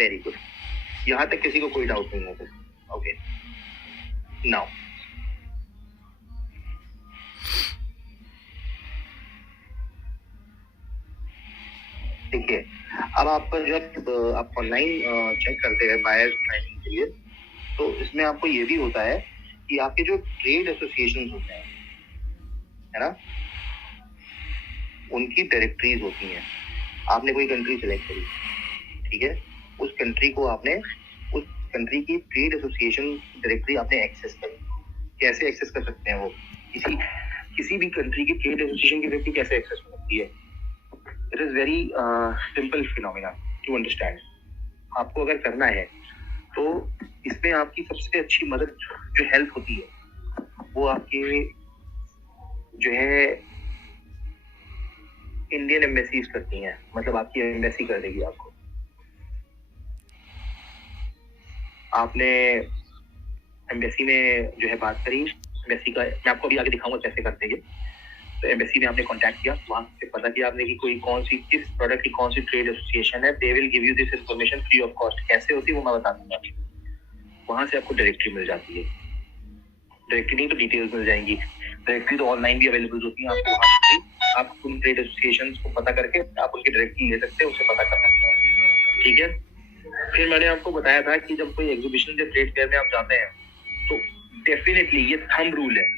Very good, यहाँ तक किसी को कोई डाउट नहीं होगा। ओके, नाउ देखिए, अब आप जब आप ऑनलाइन चेक करते हैं बायर ट्रेडिंग के लिए, तो इसमें आपको ये भी होता है कि आपके जो ट्रेड एसोसिएशन होते हैं, है ना, उनकी डायरेक्टरीज होती हैं। आपने कोई कंट्री सेलेक्ट करी, ठीक है, उस कंट्री को आपने, उस कंट्री की ट्रेड एसोसिएशन डायरेक्टरी आपने एक्सेस करी। कैसे एक्सेस कर सकते हैं वो? किसी भी कंट्री की ट्रेड एसोसिएशन की डायरेक्टरी कैसे एक्सेस हो सकती है? It is very simple phenomena to understand. आपको अगर करना है तो इसमें आपकी सबसे अच्छी मदद जो हेल्प होती है वो आपके जो है इंडियन एम्बेसीज करती हैं। मतलब आपकी एम्बेसी कर देगी आपको। आपने एम्बेसी में जो है बात करी, एम्बेसी का मैं आपको अभी आगे दिखाऊंगा कैसे करते हैं। तो एम्बेसी में आपने कांटेक्ट किया, वहां से पता किया आपने कि कोई कौन सी, किस प्रोडक्ट की कौन सी ट्रेड एसोसिएशन है। They will give you this information free of cost. कैसे होती है वो मैं बता दूंगा। वहां से आपको डायरेक्टरी मिल जाती है। डायरेक्टरी नहीं तो डिटेल्स मिल जाएंगी। डायरेक्टरी तो ऑनलाइन भी अवेलेबल होती है। आपको वहां से आप उन ट्रेड एसोसिएशन को पता करके आप उनकी डायरेक्टरी ले सकते हैं, उससे पता कर सकते हैं, ठीक है। फिर मैंने आपको बताया था कि जब कोई एग्जीबिशन या ट्रेड फेयर में आप जाते हैं तो डेफिनेटली ये थंब रूल है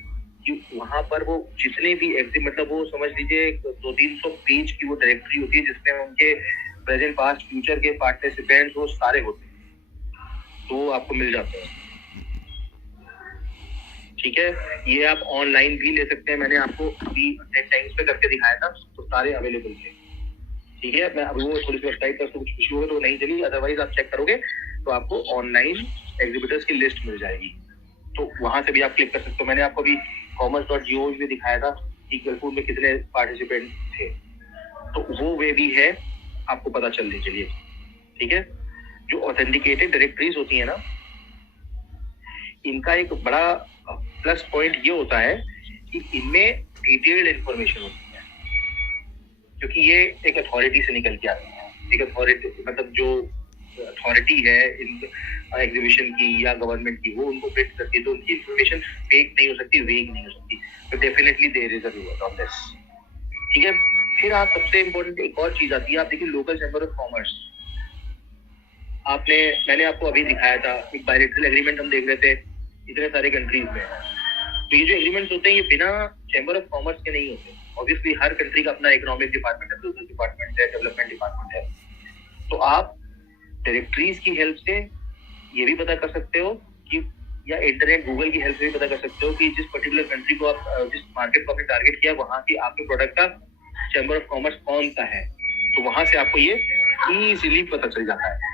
कि वहां पर वो जितने भी मतलब वो समझ लीजिए 200-300 पेज की वो डायरेक्टरी होती है जिसमें उनके प्रेजेंट पास्ट फ्यूचर के पार्टिसिपेंट्स वो सारे होते हैं, तो वो आपको मिल जाते हैं, ठीक है। ये आप ऑनलाइन भी ले सकते हैं। मैंने आपको अभी 10 टाइम्स पे करके दिखाया था, तो सारे अवेलेबल थे, ठीक है। मैं अभी वो थोड़ी सी वेबसाइट पर कुछ इशू होगा तो नहीं चली, अदरवाइज आप चेक करोगे तो आपको ऑनलाइन एग्जीबिटर्स की लिस्ट मिल जाएगी, तो वहां से भी आप क्लिक कर सकते हो। मैंने आपको अभी commerce.gov भी दिखाया था कि गलफूड में कितने पार्टिसिपेंट थे, तो वो वे भी है, आपको पता चल चलिए, ठीक है। जो ऑथेंटिकेटेड डायरेक्टरीज होती है ना, इनका एक बड़ा प्लस पॉइंट ये होता है कि इनमें डिटेल्ड इंफॉर्मेशन होती है, क्योंकि ये एक अथॉरिटी से निकल के आती है। एक अथॉरिटी मतलब जो अथॉरिटी है इन एग्जीबिशन की या गवर्नमेंट की, वो उनको फिट करती है, तो उनकी इंफॉर्मेशन फेक नहीं हो सकती, वेग नहीं हो सकती। तो definitely there is a reward on this, ठीक है। फिर आप सबसे इम्पोर्टेंट एक और चीज आती है, आप देखिए लोकल चैम्बर ऑफ कॉमर्स। मैंने आपको अभी दिखाया था एक बायलैटरल एग्रीमेंट हम देख रहे थे इतने सारे कंट्रीज में। तो ये जो एग्रीमेंट्स होते हैं ये बिना चैम्बर ऑफ कॉमर्स के नहीं होते। ऑब्वियसली हर कंट्री का अपना इकोनॉमिक डिपार्टमेंट है, बिजनेस डिपार्टमेंट है, डेवलपमेंट डिपार्टमेंट है। तो आप डायरेक्टरीज की हेल्प से ये भी पता कर सकते हो कि, या इंटरनेट गूगल की हेल्प से भी पता कर सकते हो कि जिस पर्टिकुलर कंट्री को आप, जिस मार्केट को आपने टारगेट किया, वहां की आपके प्रोडक्ट का चैम्बर ऑफ कॉमर्स कौन सा है, तो वहां से आपको ये इजीली पता चल जाता है।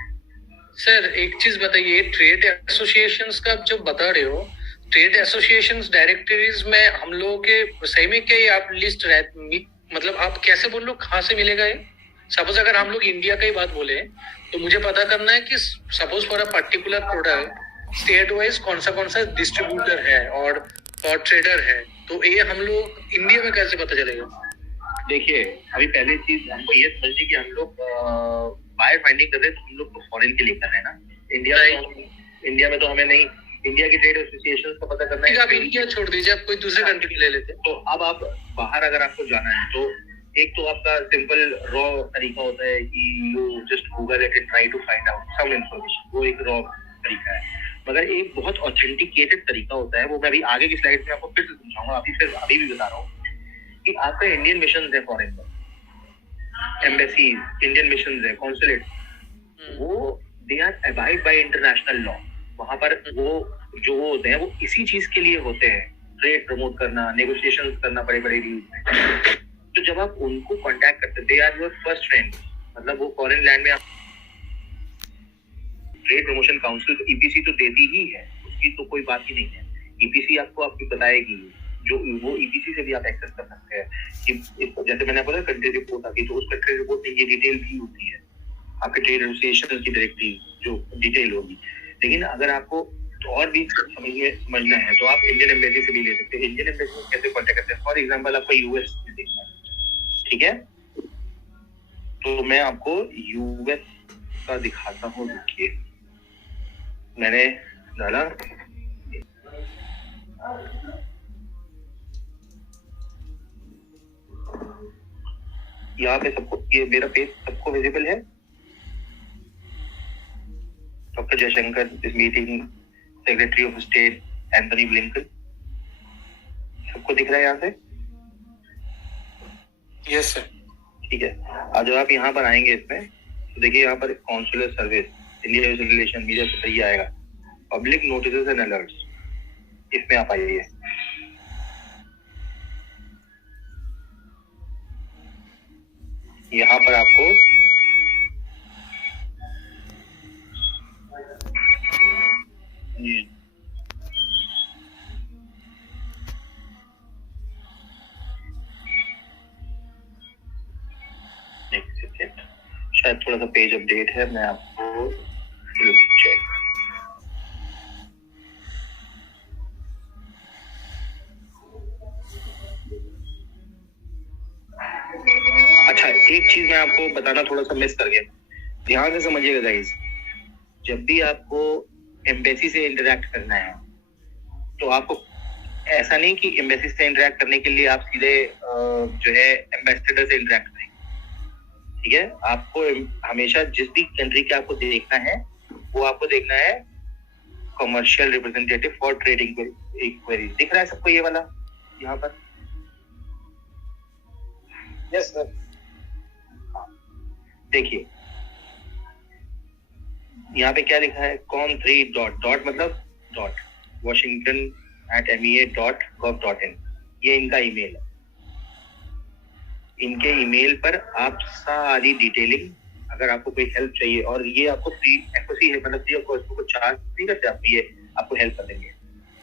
सर एक चीज बताइए, ट्रेड एसोसिएशंस का जब बता रहे हो, ट्रेड एसोसिएशंस डायरेक्टरीज में हम लोगों के सही में क्या ये आप लिस्ट मतलब आप कैसे बोल लो, कहाँ से मिलेगा ये? सपोज अगर हम लोग इंडिया का ही बात बोले तो मुझे पता करना है कि suppose for a particular product state wise कौन सा डिस्ट्रीब्यूटर है और ट्रेडर है, तो ये हम लोग इंडिया में कैसे पता चलेगा? देखिए, अभी पहले चीज हमको ये समझिए कि हम लोग बायर फाइंडिंग कर रहे हैं, तो हम लोग तो फॉरेन के लिए कर रहे हैं ना। इंडिया में तो हमें नहीं, इंडिया की ट्रेड एसोसिएशन को पता करना है। आप इंडिया छोड़ दीजिए, आप कोई दूसरे कंट्री ले लेते हैं। तो अब आप बाहर अगर आपको जाना है तो एक तो आपका सिंपल रॉ तरीका होता है कि you just Google it and try to find out some information, वो एक रॉ तरीका है। मगर एक बहुत ऑथेंटिकेटेड तरीका होता है, वो मैं अभी आगे की स्लाइड में आपको फिर से समझाऊंगा। अभी भी बता रहा हूँ कि आपका इंडियन मिशन है फॉरेन में, एम्बेसी इंडियन मिशन है, कॉन्सुलेट, वो they are abide by international law. वहां पर वो जो होते हैं वो इसी चीज के लिए होते हैं, ट्रेड प्रमोट करना, नेगोशिएशंस करना बड़े बड़े डील्स में। तो जब आप उनको कांटेक्ट करते, they are your first friend. मतलब वो फॉरेन लैंड में ट्रेड प्रमोशन काउंसिल तो ईपीसी तो देती ही है, उसकी तो कोई बात ही नहीं है। ईपीसी आपको बताएगी, जो वो ईपीसी से भी आप एक्सेस कर सकते हैं कि जैसे मैंने बोला कंट्री रिपोर्ट आती है, तो उस कंट्री रिपोर्ट में ये डिटेल भी होती है, आपके ट्रेड एसोसिएशन की डायरेक्टरी जो डिटेल होगी। लेकिन अगर आपको तो और भी समझना है तो आप इंडियन एम्बेसी से भी ले सकते हैं। इंडियन एम्बेसी को कैसे कांटेक्ट करते हैं? फॉर एग्जांपल आपको यूएस में देखना है, ठीक है, तो मैं आपको यूएस आपका दिखाता हूँ, रुकिए, मैंने डाला, यहाँ पे सबको, ये मेरा पेज सबको विजिबल है। Doctor Jaishankar is meeting secretary of state Anthony Blinken, सबको दिख रहा है यहाँ से? Yes sir. ठीक है, अब जब आप यहाँ पर आएंगे इसमें, तो देखिए यहाँ पर consular service, India relation, media से सही आएगा, पब्लिक नोटिसेस एंड अलर्ट्स, इसमें आप आइए। यहाँ पर आपको शायद थोड़ा सा पेज अपडेट है, मैं आपको चेक, अच्छा एक चीज मैं आपको बताना थोड़ा सा मिस कर गया, ध्यान से समझिएगा गाइस, जब भी आपको एम्बेसी से इंटरेक्ट करना है तो आपको ऐसा नहीं कि एम्बेसी से इंटरेक्ट करने के लिए आप सीधे जो है एम्बेसडर से इंटरेक्ट करेंगे, ठीक है? आपको हमेशा जिस भी कंट्री के आपको देखना है वो आपको देखना है commercial representative for trade inquiry. दिख रहा है सबको ये वाला यहाँ पर? Yes sir. देखिए यहाँ पे क्या लिखा है, com3 डॉट मतलब डॉट washington@mea.gov.in, ये इनका ईमेल है। इनके ईमेल पर आप सारी डिटेलिंग, अगर आपको कोई हेल्प चाहिए, और ये आपको फ्री एक्सेस है, मतलब फ्री ऑफ कॉस्ट, को चार्ज नहीं करते, आप ये आपको हेल्प कर देंगे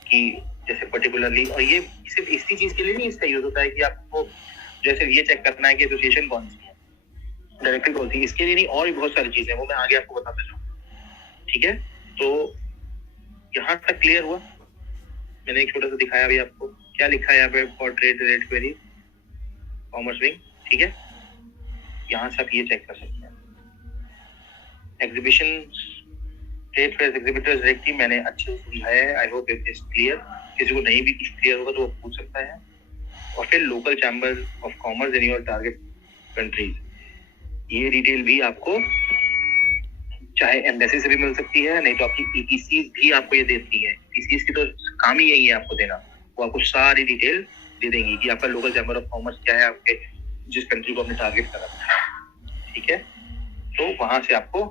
कि जैसे पर्टिकुलरली, और ये सिर्फ इसी चीज के लिए नहीं इसका यूज होता है कि आपको जैसे ये चेक करना है कि एसोसिएशन कौन सी है, डायरेक्टरी कौन सी, इसके लिए नहीं, और भी बहुत सारी चीजें हैं, वो मैं आगे आपको बताता जाऊँ, ठीक है? तो यहाँ तक क्लियर हुआ? मैंने एक छोटा सा दिखाया अभी आपको, क्या लिखा है यहाँ पे, for trade related query, commerce wing, ठीक है? यहाँ से आप ये चेक कर सकते हैं। Exhibition trade fair exhibitors directory मैंने अच्छे से दिखाया है, I hope it is clear. किसी को नहीं भी कुछ क्लियर होगा तो वो पूछ सकता है। और फिर local chamber of commerce in your target countries, ये डिटेल भी आपको चाहे एम्बेसी से भी मिल सकती है, नहीं तो आपकी ईटीसी भी आपको ये देती है। ईटीसी की तो काम ही यही है आपको देना, वो आपको सारी डिटेल दे देंगी कि आपका लोकल चैम्बर ऑफ कॉमर्स क्या है, आपके जिस कंट्री को आपने टारगेट कर रखा है, ठीक है? तो वहां से आपको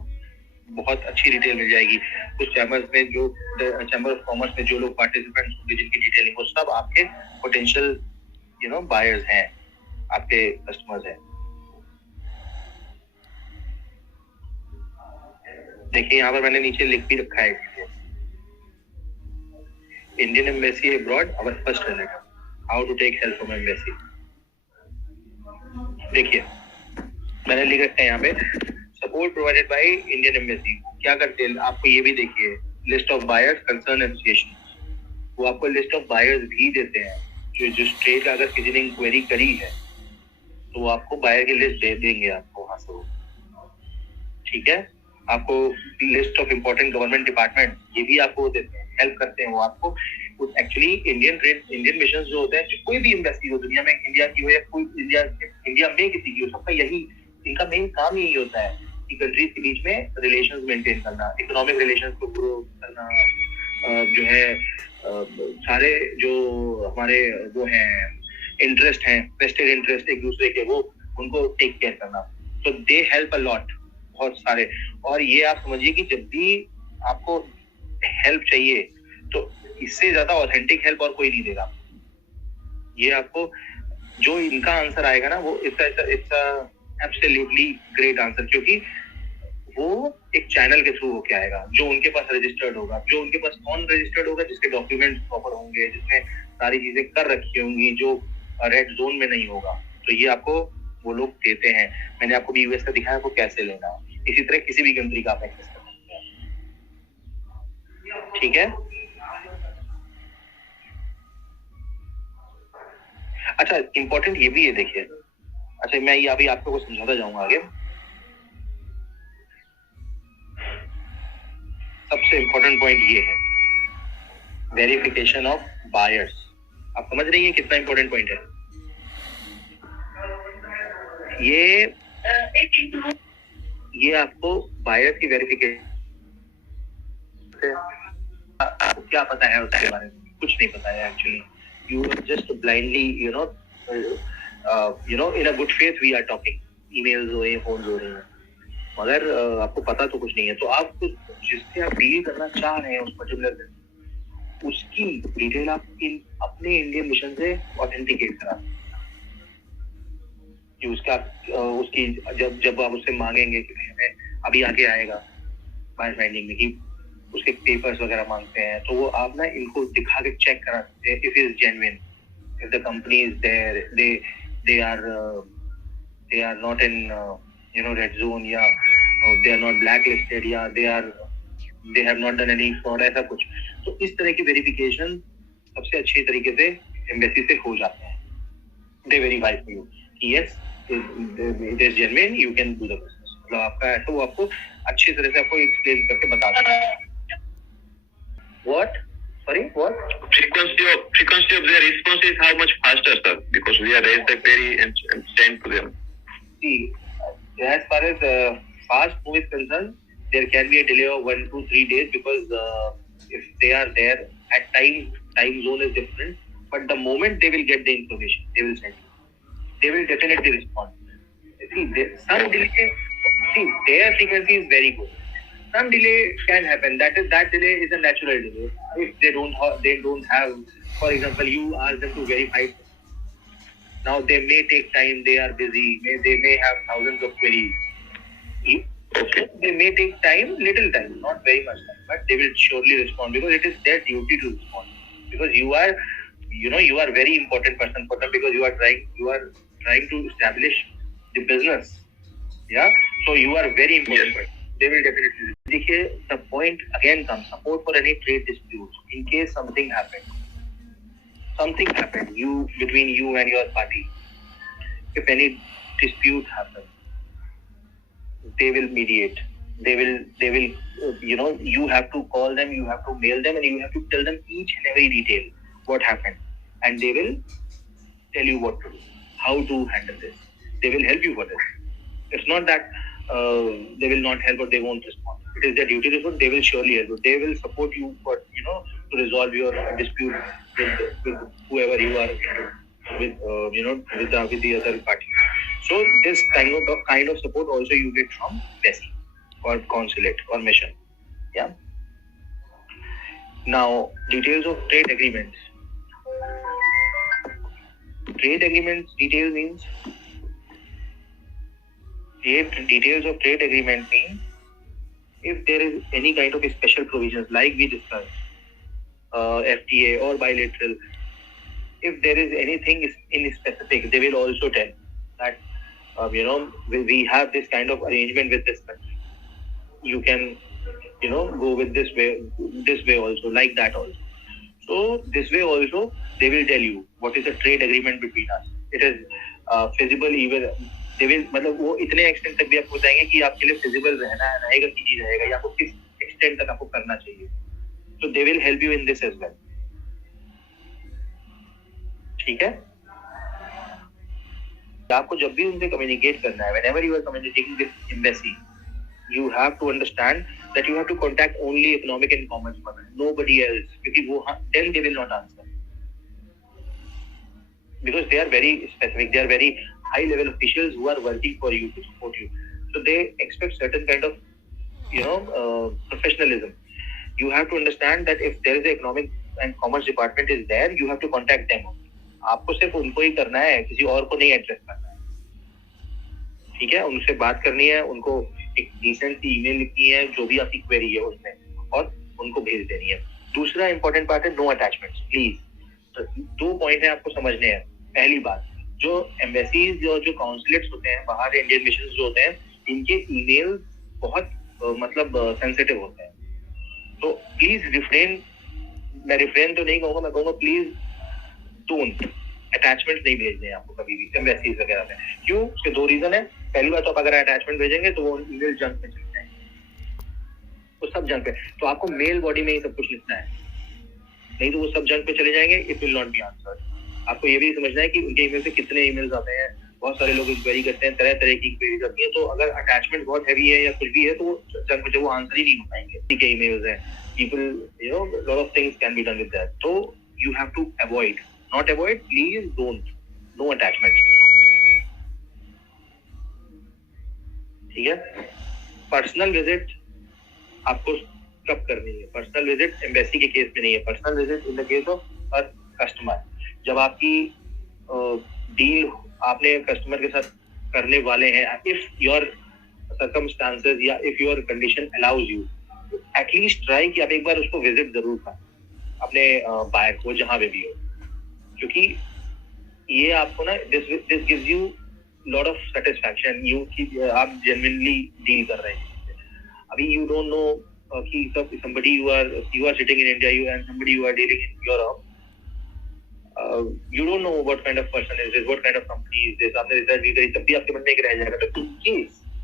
बहुत अच्छी डिटेल मिल जाएगी। कुछ चैम्बर्स में, जो चैम्बर ऑफ कॉमर्स में जो लोग पार्टिसिपेंट्स होंगे, जिनकी डिटेलिंग, वो सब आपके पोटेंशियल बायर्स हैं, आपके कस्टमर्स हैं। देखिए यहाँ पर मैंने नीचे लिख भी रखा है, Indian embassy abroad our first visit, how to take help from embassy. देखिए मैंने लिख रखा है यहाँ पे, support provided by Indian embassy. क्या करते हैं आपको ये भी देखिए, list of buyers concern association, वो आपको लिस्ट ऑफ बायर्स भी देते हैं, जो स्टेट का अगर किसी ने इंक्वायरी करी है तो वो आपको बायर की लिस्ट दे देंगे आपको वहां से, ठीक है? आपको list of important government department, ये भी आपको देते हैं, हेल्प करते हैं वो आपको। एक्चुअली इंडियन मिशन जो होते हैं, कोई भी एम्बेसी हो दुनिया में, इंडिया की हो या कोई इंडिया में किसी की हो, सबका यही, इनका मेन काम यही होता है कि कंट्रीज के बीच में रिलेशंस मेंटेन करना, इकोनॉमिक रिलेशंस को ग्रो करना, जो है सारे जो हमारे वो हैं इंटरेस्ट हैं, वेस्टेड इंटरेस्ट एक दूसरे के, वो उनको टेक केयर करना। तो दे हेल्प अ लॉट, बहुत सारे। और ये आप समझिए कि जब भी आपको हेल्प चाहिए तो इससे ज्यादा ऑथेंटिक हेल्प और कोई नहीं देगा। ये आपको जो इनका आंसर आएगा ना, वो इट्स एब्सोल्युटली ग्रेट आंसर, क्योंकि वो एक चैनल के थ्रू होके आएगा, जो उनके पास रजिस्टर्ड होगा, जो उनके पास कौन रजिस्टर्ड होगा, जिसके डॉक्यूमेंट प्रॉपर होंगे, जिसमें सारी चीजें कर रखी होंगी, जो रेड जोन में नहीं होगा, तो ये आपको वो लोग देते हैं। मैंने आपको यूएस का दिखाया आपको कैसे लेना है, इसी तरह किसी भी कंट्री का आप एक्सेस कर सकते हैं, ठीक है? अच्छा इंपॉर्टेंट ये भी है, देखिए, अच्छा मैं ये अभी आपको कुछ समझाता जाऊंगा आगे। सबसे इम्पोर्टेंट पॉइंट ये है, वेरिफिकेशन ऑफ बायर्स। आप समझ रही हैं कितना इम्पोर्टेंट पॉइंट है ये आपको बायर्स की वेरिफिकेशन, आपको क्या पता है उसके बारे में? कुछ नहीं पता है actually. You just blindly in a good faith we are talking, emails हो रहे हैं, फोन हो रहे हैं, मगर आपको पता तो कुछ नहीं है। तो आप जिससे आप डील करना चाह रहे हैं उस पर्टिकुलर उसकी डिटेल आप अपने इंडियन मिशन से ऑथेंटिकेट करा कि उसकी जब आप उससे मांगेंगे कि हमें अभी आगे आएगा बायर फाइंडिंग में कि उसके पेपर्स वगैरह मांगते हैं, तो वो आप ना इनको दिखा के चेक करा सकते हैं if is genuine, if the company is there, they are not in red zone, या they are not blacklisted, या they have not done any fraud, ऐसा कुछ। तो इस तरह की वेरिफिकेशन सबसे अच्छे तरीके से एम्बेसी से हो जाते हैं। they verify for you कि yes it is genuine, you can do the business। मतलब आपका ऐसा वो आपको अच्छी तरह से आपको एक्सप्लेन करके बता देता है। What? Sorry, what? Frequency of their response is how much faster, sir? Because we are raised the query and sent to them. See, as far as fast move is concerned, there can be a delay of 1 to 3 days because if they are there at time zone is different. But the moment they will get the information, they will send you. They will definitely respond. See, some delay. See, their frequency is very good. Some delay can happen. That delay is a natural delay. If they don't have, for example, you ask them to verify. Now they may take time. They are busy. They may have thousands of queries. Okay. They may take time, little time, not very much time, but they will surely respond because it is their duty to respond. Because you are very important person for them because you are trying to establish the business. Yeah. So you are very important person. They will definitely. देखिए, the point again comes, support for any trade disputes. In case something happened between you and your party. If any dispute happens, they will mediate. They will. You have to call them, you have to mail them, and you have to tell them each and every detail what happened, and they will tell you what to do, how to handle this. They will help you for this. It's not that they will not help or they won't respond. It is their duty to respond. They will surely help you. They will support you for to resolve your dispute with whoever you are with the other party. So this kind of support also you get from embassy or consulate or mission. Yeah. Now details of trade agreements. Trade agreements detail means. Details of trade agreement mean if there is any kind of special provisions like we discussed, FTA or bilateral, if there is anything in specific, they will also tell that we have this kind of arrangement with this country. You can go with this way also, like that also. So this way also they will tell you what is the trade agreement between us. It is feasible even. मतलब वो इतने extent तक भी आपको बताएंगे कि आपके लिए फिजिबल रहेगा कि नहीं रहेगा, या आपको किस एक्सटेंट तक आपको करना चाहिए. So they will help you in this as well. ठीक है. आपको जब भी उनसे कम्युनिकेट करना है, whenever you are communicating with embassy, you have to understand that you have to contact only economic and commerce department, nobody else, क्योंकि वो then they will not answer because they are very specific, they are very high level officials who are working for you to support you, so they expect certain kind of professionalism. You have to understand that if there is a economic and commerce department is there, you have to contact them. आपको सिर्फ उनको ही करना है, किसी और को नहीं address करना है. ठीक है, उनसे बात करनी है, उनको एक डिसेंट सी ईमेल लिखनी है, जो भी आपकी क्वेरी है उसमें, और उनको भेज देनी है. दूसरा इंपॉर्टेंट पार्ट है नो अटैचमेंट्स. प्लीज, तो 2 पॉइंट है आपको समझने हैं. पहली बात, जो एम्बेसीज जो काउंसुलेट्स होते हैं बाहर, इंडियन मिशन जो होते हैं, इनके ईमेल बहुत सेंसिटिव होते हैं. तो प्लीज रिफ्रेन, मैं रिफ्रेन तो नहीं कहूँगा, मैं कहूँगा प्लीज डोंट अटैचमेंट नहीं भेजने आपको कभी भी एम्बेसीज वगैरह में. क्यों? उसके 2 रीजन है. पहली बात, तो आप अगर अटैचमेंट भेजेंगे तो वो ईमेल जंक में चले जाएंगे. वो सब जंक पे, तो आपको मेल बॉडी में ही सब कुछ लिखना है, नहीं तो वो सब जंक पे चले जाएंगे, it will not be answered. आपको ये भी समझना है कि उनके ईमेल से कितने ईमेल्स आते हैं, बहुत सारे लोग इंक्वायरी करते हैं, तरह तरह की इंक्वायरी करती है, तो अगर अटैचमेंट बहुत हैवी है या कुछ भी है तो वो जंक में वो आंसर ही नहीं हो पाएंगे। ठीक है, ईमेल्स हैं, people lot of things can be done with that, तो you have to avoid, not avoid, please don't, no attachment. ठीक है, पर्सनल विजिट आपको कब करनी है? पर्सनल विजिट एम्बेसी के केस में नहीं है, personal visit in the case of a customer, जब आपकी डील आपने कस्टमर के साथ करने वाले हैं, इफ योर सर्कमस्टांसेस या if your condition allows you, at least try कि आप एक बार उसको विजिट जरूर करें, अपने बायर को, जहां पे भी हो, क्योंकि ये आपको ना this gives you lot of satisfaction, आप जेन्युइनली डील कर रहे हैं। अभी यू डोंट नो कि somebody you are sitting in India, and somebody you are dealing in Europe, you don't know what kind of person is this, what kind of company is this, आपने research भी करी तब भी आपके मन में एक रह जाएगा। तो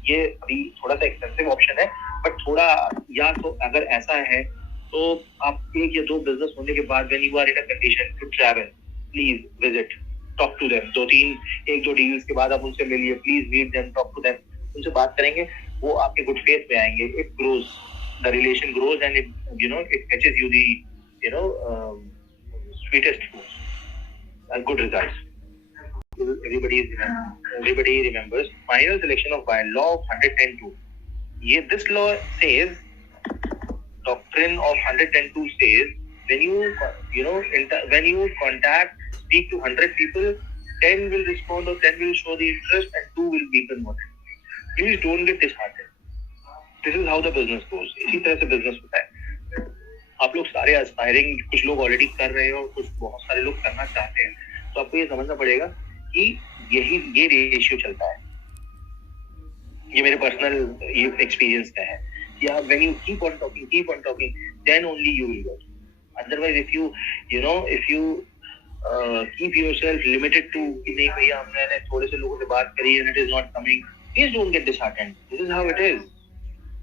ये अभी थोड़ा सा एक्सपेंसिव ऑप्शन है, बट थोड़ा, या तो अगर ऐसा है तो आप 1 या 2 बिजनेस होने के बाद when you are in a condition to travel, please visit, talk to them, 1-2 deals के बाद आप उनसे मिलिए, please meet them, talk to them, उनसे बात करेंगे, वो आपके गुड फेथ में आएंगे, it grows, the relation grows, and it fetches you the sweetest foods and good results. Everybody remembers final selection of buyer, law of 110(2). This law says, doctrine of 110(2) says, when you speak to 100 people, 10 will respond or 10 will show the interest and 2 will be converted. Please don't get disheartened. This is how the business goes. इसी तरह से business होता है। आप लोग सारे aspiring, कुछ लोग ऑलरेडी कर रहे हैं और कुछ बहुत सारे लोग करना चाहते हैं, तो आपको ये समझना पड़ेगा कि ये रेशियो चलता है। ये मेरे पर्सनल एक्सपीरियंस का है कि आप when you keep on talking, then only you will get. Otherwise, if you keep yourself limited to कि नहीं भैया हमने थोड़े से लोगों से बात करी and it is not coming, please don't get disheartened. This is how it is.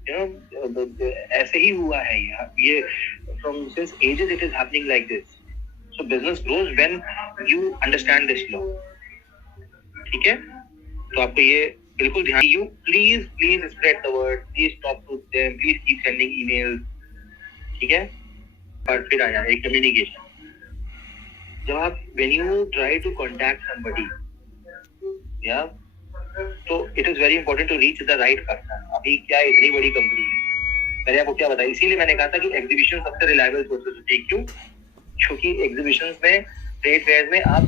ऐसे ही हुआ है ये from since ages it is happening like this. So business grows when you understand this law. ठीक है, तो आपको ये बिल्कुल ध्यान, you please spread the word, please talk to them, please keep sending emails. ठीक है, और फिर आया एक कम्युनिकेशन। जब आप when you try to contact somebody, तो it is very important to reach the right person. अभी क्या इतनी बड़ी कंपनी है, मैंने आपको क्या बताया, इसीलिए मैंने कहा था कि एग्जीबिशन सबसे रिलायबल सोर्सेज होती है। क्यों? क्योंकि एग्जीबिशंस में, ट्रेड फेयर्स में, आप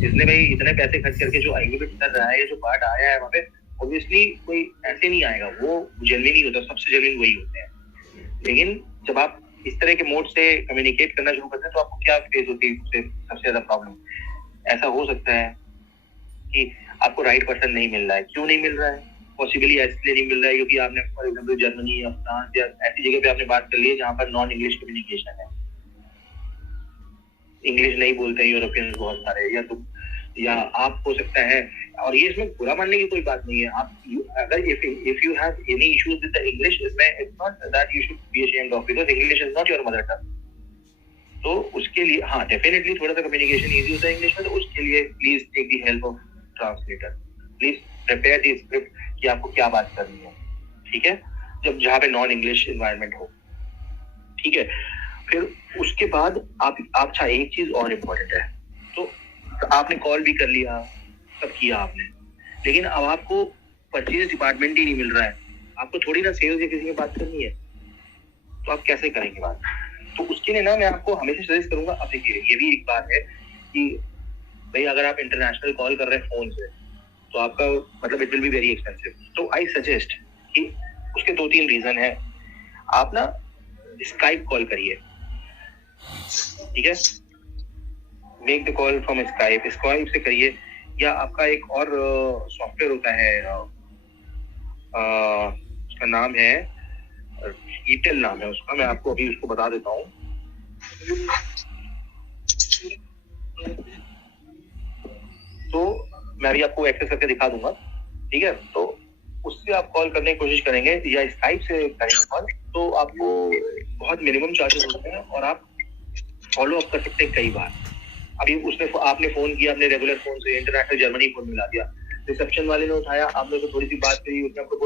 जिसने भाई इतने पैसे खर्च करके जो एग्जिबिट कर रहा है, जो पार्ट आया है वहाँ पे, ऑब्वियसली कोई ऐसे नहीं आएगा, वो जेन्युइन ही होता है, सबसे जेन्युइन वही होते हैं। लेकिन जब आप इस तरह के मोड से कम्युनिकेट करना शुरू करते हैं तो आपको क्या फेस होती है? सबसे ज्यादा प्रॉब्लम ऐसा हो सकता है कि आपको राइट पर्सन नहीं मिल रहा है। क्यों नहीं मिल रहा है? पॉसिबली इसलिए नहीं मिल रहा है क्योंकि आपने फॉर एग्जांपल जर्मनी या फ्रांस या ऐसी जगह पे आपने बात कर ली है जहाँ पर नॉन इंग्लिश कम्युनिकेशन है, इंग्लिश नहीं बोलते हैं यूरोपियंस बहुत सारे, या आप हो सकता है, और ये इसमें बुरा मानने की कोई बात नहीं है। आप अगर if you have any issues with the English, इसमें it's not that you should be ashamed of, because English is not your mother tongue. तो उसके लिए हाँ डेफिनेटली थोड़ा सा कम्युनिकेशन इजी होता है इंग्लिश में, तो उसके लिए please take the help of translator, please prepare the script कि आपको क्या बात करनी है। ठीक है, जब जहाँ पे नॉन इंग्लिश एनवायरनमेंट हो। ठीक है, फिर उसके बाद आप अच्छा एक चीज और इम्पोर्टेंट है, तो आपने कॉल भी कर लिया, सब किया आपने, लेकिन अब आपको परचेज डिपार्टमेंट ही नहीं मिल रहा है, आपको थोड़ी ना सेल्स या किसी से बात करनी है, तो आप कैसे करेंगे बात? तो उसके लिए ना मैं आपको हमेशा सजेस्ट करूंगा, आप देखिए ये भी एक बात है कि भाई अगर आप इंटरनेशनल कॉल कर रहे हैं फोन से तो आपका मतलब it will be very expensive. तो आई सजेस्ट कि उसके 2-3 रीजन है। आप ना स्काइप कॉल करिए, ठीक है, make the call from Skype से करिए, या आपका एक और सॉफ्टवेयर होता है, उसका नाम है ईटेल नाम है उसका, मैं आपको अभी उसको बता देता हूँ। तो मैं भी आपको एक्सेस करके दिखा दूंगा, ठीक है। तो उससे आप कॉल करने की कोशिश करेंगे या स्काइप से करेंगे कॉल, तो आपको बहुत मिनिमम चार्जेस होते हैं और आप फॉलो अप कर सकते हैं कई बार। अभी आपने फोन किया, अपने रेगुलर फोन से इंटरनेशनल जर्मनी फोन मिला दिया, रिसेप्शन वाले ने उठाया, आपने तो थोड़ी सी बात करी, उसने आपको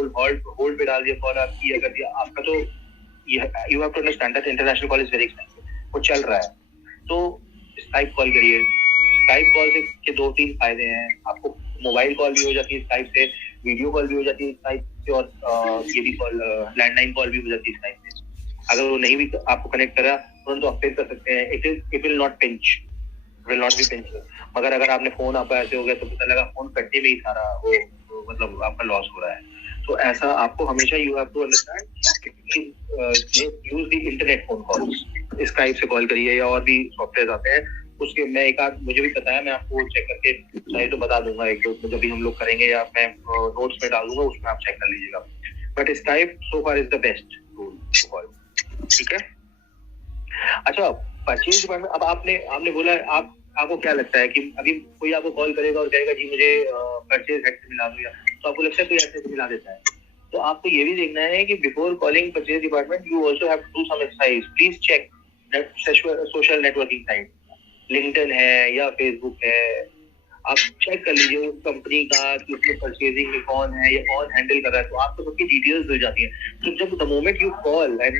होल्ड पे डाल दिया, कॉल आपकी कर दिया आपका, तो you have to understand that international call is very expensive, वो चल रहा है। तो स्काइप कॉल करिए। स्काइप कॉल से के 2-3 फायदे हैं, आपको मोबाइल कॉल भी हो जाती है स्काइप से, वीडियो कॉल भी हो जाती है स्काइप से, और ये भी कॉल लैंडलाइन कॉल भी हो जाती है स्काइप से। अगर वो नहीं भी आपको कनेक्ट करा तुरंत आप फिर कर सकते हैं, इट विल नॉट पिंच, मगर अगर आपने फोन आपका ऐसे हो गया तो पता लगा फोन कटने में ही सारा वो मतलब आपका लॉस हो रहा है। तो ऐसा आपको हमेशा you have to understand, use the internet phone calls. Skype से कॉल करिए या और भी सॉफ्टवेयर आते हैं, उसके मैं एक आध मुझे भी पता है, मैं आपको चेक करके चाहे तो बता दूंगा, एक दो जब भी हम लोग करेंगे या मैं नोट्स में डाल दूंगा, उसमें आप चेक कर लीजिएगा। But Skype so far is the best tool to call. ठीक है, अच्छा परचेज डिपार्टमेंट, अब आपने बोला, आपको क्या लगता है कि अभी कोई आपको कॉल करेगा और कहेगा जी मुझे परचेज हेड से मिला दो, या तो आपको लगता है कोई ऐसे मिला देता है, तो आपको ये भी देखना है कि before calling purchase department you also have to do some exercise. Please check social networking site, LinkedIn है या फेसबुक है, आप चेक कर लीजिए उस कंपनी का कि उसमें परचेजिंग में कौन है या कौन हैंडल कर रहा है, तो आपको सबकी डिटेल्स मिल जाती है। तो जब the moment you call and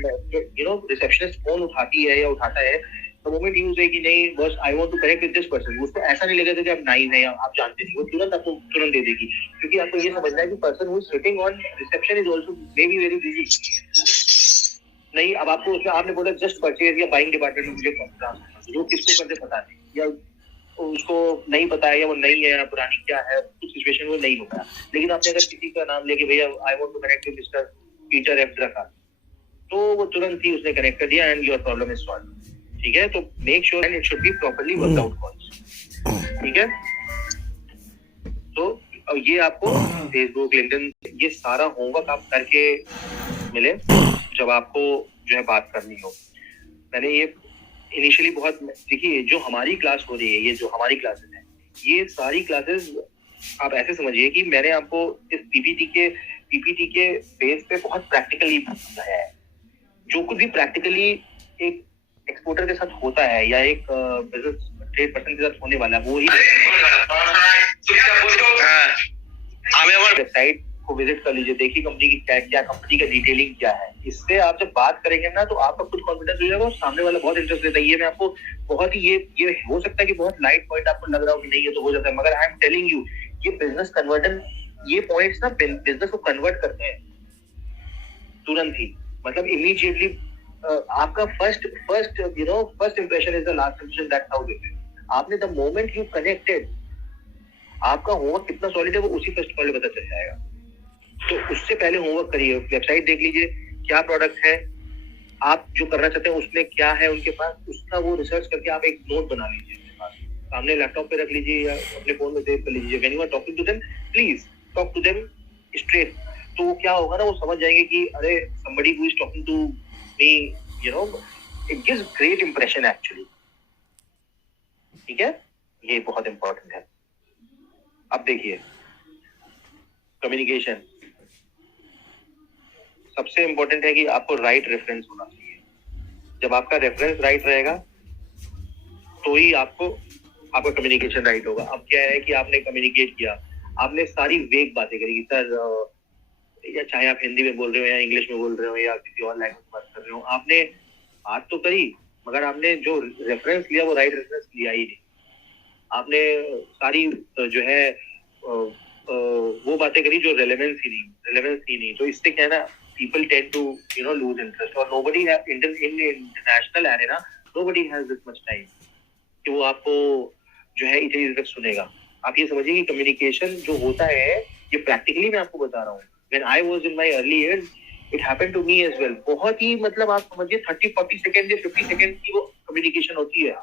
receptionist phone उठाती है या उठाता है, द मोमेंट यू से कि नहीं बस I want to connect with this person, उसको ऐसा नहीं लगेगा कि आप नाइस हैं या आप जानते नहीं, वो तुरंत आपको तुरंत दे देगी, क्योंकि आपको ये समझना है कि person who is sitting on reception is also may be very busy. नहीं, अब आपको उसमें आपने बोला जस्ट परचेज या बाइंग डिपार्टमेंट में मुझे जो किसको करते पता नहीं, या उसको नहीं पता है या वो नहीं है, पुरानी क्या है, कुछ सिचुएशन में नहीं होता, लेकिन आपने अगर किसी का नाम लेके भैया I want to connect with mister Peter F रखा, तो वो तुरंत ही उसने कनेक्ट कर दिया and your problem is solve. ठीक है, तो make sure and it should be properly work out calls. ठीक है, तो ये आपको फेसबुक, लिंक्डइन, ये सारा होमवर्क आप करके मिले जब आपको जो है बात करनी हो। मैंने ये इनिशियली बहुत, देखिए जो हमारी क्लास हो रही है, ये जो हमारी क्लासेस हैं, ये सारी क्लासेस आप ऐसे समझिए कि मैंने आपको इस पीपीटी के बेस पे बहुत प्रैक्टिकली बताया है। जो कुछ भी प्रैक्टिकली एक एक्सपोर्टर के साथ होता है या एक बिजनेस ट्रेड पर्सन के साथ होने वाला है, वो ही वेबसाइट को विजिट कर लीजिए, देखिए कंपनी की क्या कंपनी का डिटेलिंग क्या है। इससे आप जब बात करेंगे ना तो आपका खुद कॉन्फिडेंस हो जाएगा और सामने वाला बहुत इंटरेस्ट लेता है। ये मैं आपको बहुत ही ये हो सकता है कि बहुत लाइट पॉइंट आपको लग रहा हो कि नहीं ये तो हो जाता है, मगर आई एम टेलिंग यू ये बिजनेस कन्वर्जन, ये पॉइंट्स ना बिजनेस को कन्वर्ट करते हैं तुरंत ही, मतलब इमीडिएटली। आपका first impression is the last impression, that's how it is. आपने द मोमेंट यू कनेक्टेड, आपका होमवर्क कितना सॉलिड है वो उसी फर्स्ट कॉल में पता चल जाएगा। तो उससे पहले होमवर्क करिए, वेबसाइट देख लीजिए क्या प्रोडक्ट है, आप जो करना चाहते हैं उसमें क्या है उनके पास, उसका वो रिसर्च करके आप एक नोट बना लीजिए अपने पास, सामने लैपटॉप पे रख लीजिए या अपने फोन में सेव कर लीजिए। When you are talking to them please talk to them straight. तो वो क्या होगा ना, वो समझ जाएंगे कि अरे somebody who is talking to me, it gives great impression actually। ठीक है, ये बहुत इंपॉर्टेंट है। अब देखिए कम्युनिकेशन सबसे इंपॉर्टेंट है कि आपको राइट रेफरेंस होना चाहिए। जब आपका रेफरेंस राइट रहेगा तो ही आपका कम्युनिकेशन राइट होगा। अब क्या है कि आपने कम्युनिकेट किया, आपने सारी वेग बातें करी सर, या चाहे आप हिंदी में बोल रहे हो या इंग्लिश में बोल रहे हो या किसी और लैंग्वेज में बात कर रहे हो, आपने बात तो करी मगर आपने जो रेफरेंस लिया वो राइट रेफरेंस लिया ही नहीं। आपने सारी जो है वो बातें करी जो रेलेवेंस ही नहीं। तो इससे क्या है ना, people tend to lose interest, और nobody has in international arena nobody has this much time कि वो आपको जो है इतनी तक सुनेगा। आप ये समझिए कि कम्युनिकेशन जो होता है ये प्रैक्टिकली मैं आपको बता रहा हूँ। When I was in my early years it happened to me as well। बहुत ही मतलब आप समझिए 30-40 सेकेंड या 50 सेकेंड की वो कम्युनिकेशन होती है,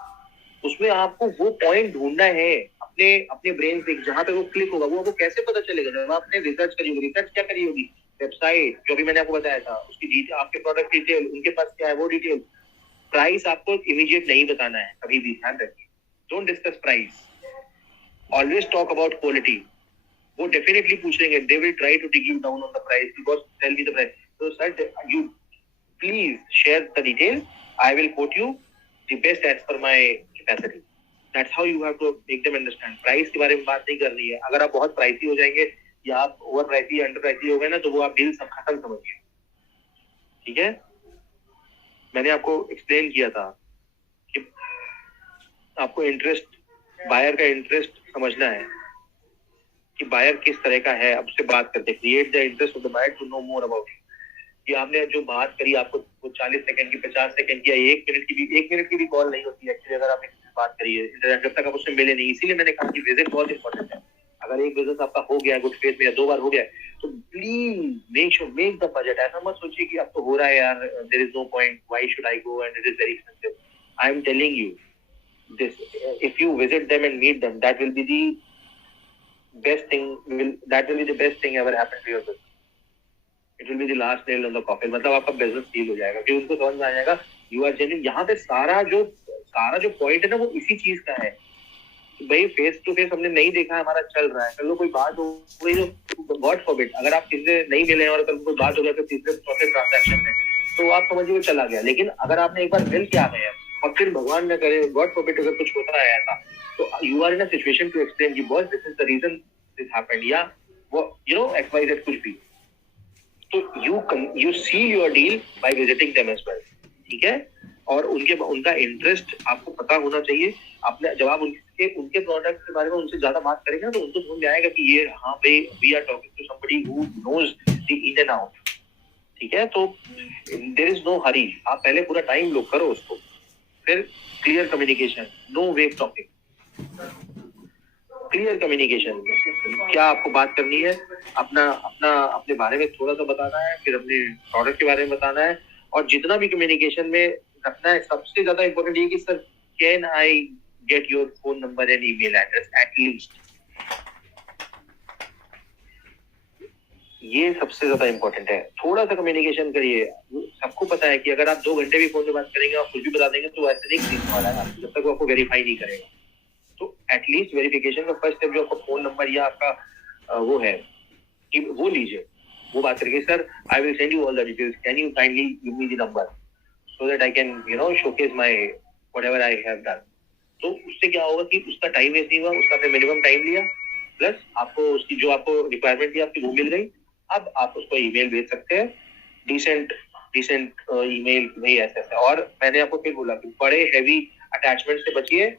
उसमें आपको वो पॉइंट ढूंढना है अपने ब्रेन से जहाँ पे वो क्लिक होगा। वो आपको कैसे पता चलेगा? जब आपने रिसर्च करी होगी। रिसर्च क्या करी होगी? वेबसाइट जो भी मैंने आपको बताया था उसकी आपके प्रोडक्ट डिटेल, उनके पास क्या है वो डिटेल। प्राइस आपको इमीडिएट नहीं बताना है कभी भी, ध्यान रखिए। Don't discuss price, always talk about quality. वो डेफिनेटली पूछेंगे, they will try to dig you down on the price, because tell me the price. तो sir you please share the detail, I will quote you the best as per my capacity. That's how you have to make them understand. Price के बारे में बात नहीं करनी है. अगर आप बहुत प्राइसी हो जाएंगे या आप ओवर प्राइसी अंडर प्राइसी हो गए ना, तो वो आप डील सब खत्म समझिए. ठीक है, मैंने आपको एक्सप्लेन किया था कि आपको इंटरेस्ट, बायर का इंटरेस्ट समझना है कि बायर किस तरह का है. अब उससे बात करते, create the interest of the buyer to know more about you. कि आपने जो बात करी, आपको वो 40 सेकंड की, 50 सेकंड की या 1 मिनट की भी कॉल नहीं होती है एक्चुअली. अगर आपने बात करी है जब तक आप उससे मिले नहीं, इसीलिए मैंने कहा कि विजिट बहुत इंपॉर्टेंट है. अगर एक बिजनेस आपका हो गया गुड फेथ में या 2 बार हो गया तो प्लीज मेक द बजट. ऐसा मत सोचिए कि अब तो हो रहा है यार, there is no point, why should I go and it is very expensive. I am telling you this, if you visit them and meet them, that will be the best thing, that will be the best thing ever happened to your business. It will be the last nail on the coffin. मतलब आपका business deal हो जाएगा, क्योंकि उनको समझ में आ जाएगा you are genuine. यहाँ पे सारा जो पॉइंट है ना, वो इसी चीज का है. भाई फेस टू फेस हमने नहीं देखा, हमारा चल रहा है, कल कोई बात हो गई तो गॉड फॉरबिड, अगर आप किसी से नहीं मिले और कल कोई बात हो गया तो तीसरे चौथे ट्रांजैक्शन में, तो आप समझिए वो चला गया. लेकिन अगर आपने एक बार मिल के आ गए और फिर भगवान न करे, गॉड फॉरबिड, अगर कुछ होता है ऐसा, तो you are in a situation to explain कि boss this is the reason this happened, या वो you know X Y Z कुछ भी. तो you seal your deal by visiting them as well. ठीक है, और उनका इंटरेस्ट आपको पता होना चाहिए. आपने जब आप उनके प्रोडक्ट के बारे में उनसे ज्यादा बात करेंगे ना, तो उनको समझ में आएगा कि ये हाँ भाई, we are talking to somebody who knows the in and out. ठीक है, तो देयर इज नो हरी. आप पहले पूरा टाइम लो, करो उसको. फिर clear communication, no vague talking. Clear communication, क्या आपको बात करनी है, अपने बारे में थोड़ा सा बताना है, फिर अपने प्रोडक्ट के बारे में बताना है. और जितना भी कम्युनिकेशन में रखना है, सबसे ज्यादा इंपॉर्टेंट ये कि sir can I get your phone number and email address at least. ये सबसे ज्यादा इंपॉर्टेंट है. थोड़ा सा कम्युनिकेशन करिए. सबको पता है कि अगर आप 2 घंटे भी फोन पे बात करेंगे और कुछ भी बता देंगे तो ऐसे नहीं सीखने वाला है, जब तक वो आपको वेरीफाई नहीं करेगा. तो एटलीस्ट वेरिफिकेशन का फर्स्ट स्टेप जो आपका फोन नंबर या आपका वो है, वो लीजिए. वो बात करके, sir I will send you all the details, can you kindly give me the number so that I can showcase my whatever I have done. तो उससे क्या होगा कि उसका टाइम वेस्ट नहीं हुआ, उसका आपने मिनिमम टाइम लिया, प्लस आपको उसकी जो आपको रिक्वायरमेंट थी आपकी वो मिल गई. अब आप उसको ईमेल भेज सकते हैं, डिसेंट ईमेल भाई ऐसे. और मैंने आपको फिर बोला कि बड़े हैवी अटैचमेंट से बचिए.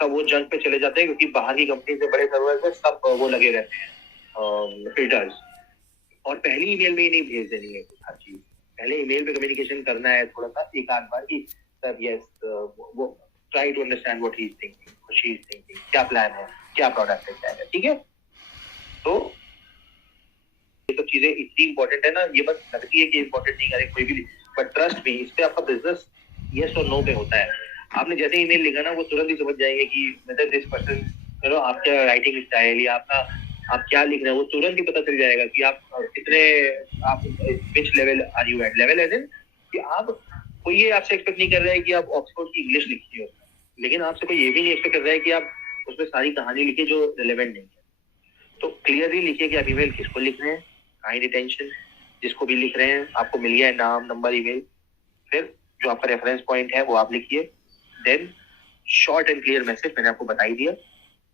सब वो जंक पे चले जाते हैं, क्योंकि बाहर की कंपनी से बड़े सर्वर में सब वो लगे रहते हैं फिल्टर्स. और पहली ईमेल में ही नहीं भेज देनी है हर चीज. पहले ईमेल पे कम्युनिकेशन करना है थोड़ा सा, एक आध बार, कि सर यस, वो try to understand what he is thinking, she is thinking, क्या प्लान है, क्या प्रोडक्ट है, क्या है. ठीक है, तो ये सब चीजें इतनी इंपॉर्टेंट है ना, ये बस लगती है कि इंपॉर्टेंट नहीं करे कोई भी, बट ट्रस्ट मी, इस पे आपका बिजनेस यस और नो पे होता है. आपने जैसे ईमेल लिखा ना, वो तुरंत ही समझ जाएंगे कि मतलब दिस पर्सन, आपका राइटिंग स्टाइल या आप क्या लिख रहे हैं, वो तुरंत ही पता चल जाएगा कि आप कितने, आप which level are you at. Level as in कि आप, कोई ये आपसे एक्सपेक्ट नहीं कर रहा है कि आप ऑक्सफोर्ड की इंग्लिश लिखिए, लेकिन आपसे कोई ये भी नहीं एक्सपेक्ट कर रहा है कि आप उसमें सारी कहानी लिखिए जो रिलेवेंट नहीं है. तो क्लियरली लिखिए कि आप ईमेल किसको लिख रहे हैं, काइंड अटेंशन, जिसको भी लिख रहे हैं आपको मिल गया है नाम, नंबर, ईमेल. फिर जो आपका रेफरेंस पॉइंट है वो आप लिखिए. Then short and clear message, मैंने आपको बता ही दिया.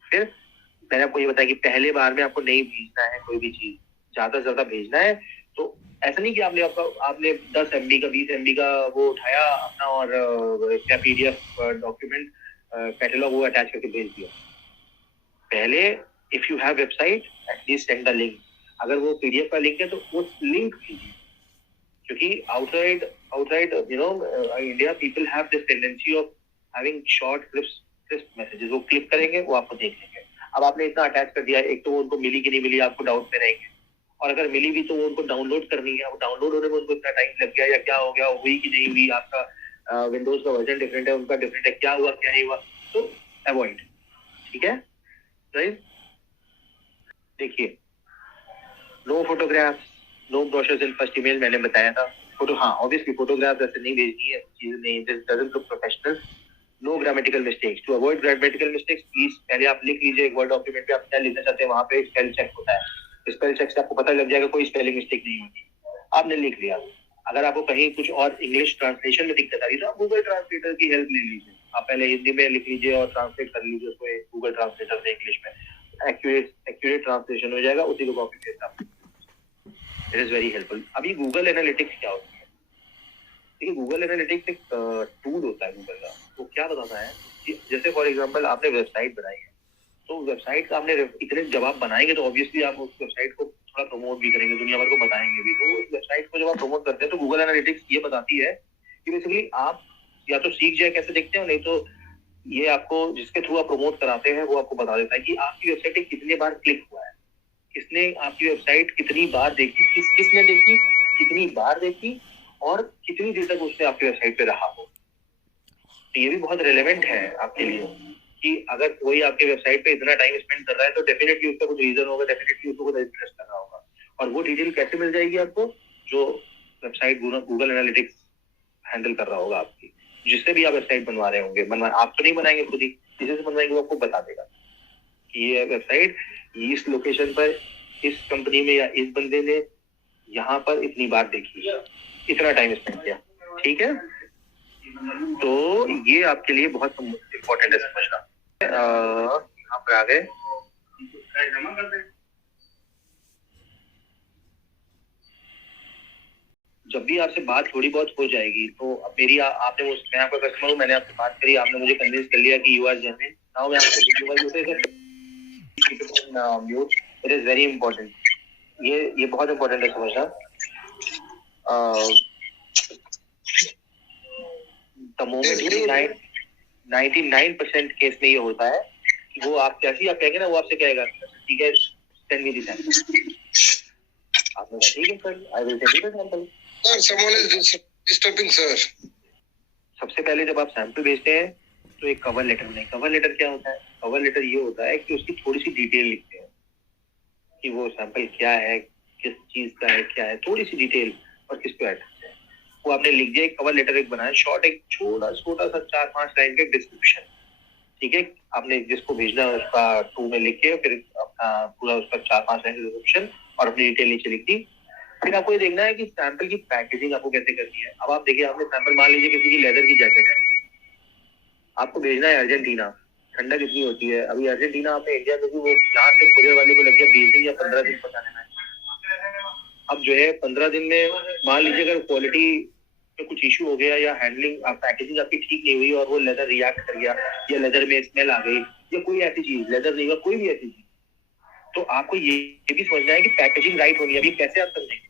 फिर मैंने आपको ये बताया कि पहले बार में आपको नहीं भेजना है कोई भी चीज, ज्यादा से ज्यादा भेजना है. तो ऐसा नहीं कि आपने 10 MB का 20 MB का वो उठाया अपना और क्या PDF डॉक्यूमेंट कैटलॉग वो अटैच करके भेज दिया. पहले if you have website, at least send the link. अगर वो PDF का लिंक है तो वो लिंक कीजिए, क्योंकि outside India people have this tendency of having short crisp messages. वो क्लिक करेंगे, वो आपको देख लेंगे. अब आपने इतना अटैच कर दिया, एक तो वो उनको मिली कि नहीं मिली आपको डाउट में रहेंगे, और अगर मिली भी तो वो उनको डाउनलोड करनी है, वो डाउनलोड होने में उनको इतना टाइम लग गया या क्या हो गया, हुई कि नहीं हुई, आपका विंडोज का वर्जन डिफरेंट है, उनका डिफरेंट है, क्या हुआ क्या नहीं हुआ. तो अवॉइड. ठीक है, राइट. देखिए, no photograph, no brochures in first email, मैंने बताया था. फोटो, हाँ ऑब्वियसली फोटोग्राफ ऐसे नहीं भेजनी है, चीजें नहीं, this doesn't look professional. No grammatical mistakes. To avoid grammatical mistakes please पहले आप लिख लीजिए एक वर्ड डॉक्यूमेंट पे आप क्या लिखना चाहते हैं, वहां पे स्पेल चेक होता है। स्पेल चेक से आपको पता लग जाएगा कोई स्पेलिंग मिस्टेक नहीं होगी। आपने लिख लिया, अगर आपको कहीं कुछ और इंग्लिश ट्रांसलेशन में दिक्कत आ रही है तो आप गूगल ट्रांसलेटर की हेल्प ले लीजिए। आप पहले हिंदी में लिख लीजिए और ट्रांसलेट कर लीजिए उसको गूगल ट्रांसलेटर से इंग्लिश में, एक्यूरेट ट्रांसलेशन हो जाएगा, उसी को कॉपी पेस्ट आप। It is very helpful. अभी गूगल एनालिटिक्स क्या होता है? देखिए गूगल एनालिटिक्स एक टूल होता है गूगल का। वो क्या बताता है कि जैसे फॉर एग्जांपल आपने वेबसाइट बनाई है, तो वेबसाइट का आपने इतने जब आप बनाएंगे तो ऑब्वियसली आप उस वेबसाइट को थोड़ा प्रमोट भी करेंगे, दुनिया भर को बताएंगे भी। तो उस वेबसाइट को जब आप प्रमोट करते हैं तो गूगल एनालिटिक्स ये बताती है कि बेसिकली आप या तो सीख जाए कैसे देखते हो, नहीं तो ये आपको जिसके थ्रू आप प्रमोट कराते हैं वो आपको बता देता है कि आपकी वेबसाइट कितने बार क्लिक हुआ है, किसने आपकी वेबसाइट कितनी बार देखी, किसने देखी, कितनी बार देखी और कितनी देर तक उसने आपकी वेबसाइट पे रहा हो। तो ये भी बहुत रेलेवेंट है आपके लिए कि अगर कोई आपके वेबसाइट पे इतना टाइम स्पेंड कर रहा है तो डेफिनेटली उसका कुछ रीजन होगा, डेफिनेटली उसको कुछ इंटरेस्ट कर रहा होगा। और वो डिटेल कैसे मिल जाएगी आपको? जो वेबसाइट गूगल एनालिटिक्स हैंडल कर रहा होगा आपकी, जिससे भी आप वेबसाइट बनवा रहे होंगे, आप तो नहीं बनाएंगे खुद ही, जिससे बनवाएंगे वो आपको बता देगा कि ये वेबसाइट इस लोकेशन पर इस कंपनी में या इस बंदे ने यहाँ पर इतनी बार देखी, इतना टाइम स्पेंड किया। ठीक है, तो ये आपके लिए बहुत इम्पोर्टेंट है समझना। यहाँ पर आ गए, जब भी आपसे बात थोड़ी बहुत हो जाएगी तो अब मेरी आपने मैं आपका कस्टमर हूँ, मैंने आपसे बात करी, आपने मुझे कन्विंस कर लिया कि यू आर जेन्युइन। नाउ मैं आपको mute, it is very important. ये बहुत इंपॉर्टेंट है समझना। द मोमेंट 99% केस में ये होता है कि वो आप जैसे आप कहेंगे ना, वो आपसे कहेगा ठीक है सेंड मी द सैंपल। आपने कहा ठीक है sir, I will send you the sample. Sir, someone is disturbing, sir. सबसे पहले जब आप सैंपल भेजते हैं तो एक कवर लेटर बनाए। कवर लेटर क्या होता है? कवर लेटर ये होता है कि उसकी थोड़ी सी डिटेल लिखते हैं कि वो सैंपल क्या है, किस चीज का है, क्या है, थोड़ी सी डिटेल और किस पे अटैच है वो आपने लिख दिया। एक कवर लेटर एक बनाया, शॉर्ट, एक छोटा सा 4-5 लाइन का डिस्क्रिप्शन। ठीक है, आपने जिसको भेजना है उसका 2 में लिख के फिर अपना पूरा उसका 4-5 लाइन का डिस्क्रिप्शन और अपनी डिटेल नीचे लिख दी। फिर आपको ये देखना है कि सैंपल की पैकेजिंग आपको कैसे करनी है। अब आप देखिए, आपने सैंपल मान लीजिए किसी की लेदर की जैकेट है, आपको भेजना है अर्जेंटीना। ठंडा कितनी होती है अभी अर्जेंटीना, आपने इंडिया में भी वो यहाँ से कोरियर वाले को लग गया 20 दिन या 15 दिन पहुंचाने में। अब जो है 15 दिन में मान लीजिए अगर क्वालिटी में कुछ इशू हो गया या हैंडलिंग पैकेजिंग आपकी ठीक नहीं हुई और वो लेदर रिएक्ट कर गया या लेदर में स्मेल आ गई या कोई ऐसी चीज, लेदर नहीं हुआ, कोई भी ऐसी चीज, तो आपको ये भी सोचना है कि पैकेजिंग राइट होनी है। अभी कैसे आप समझेंगे?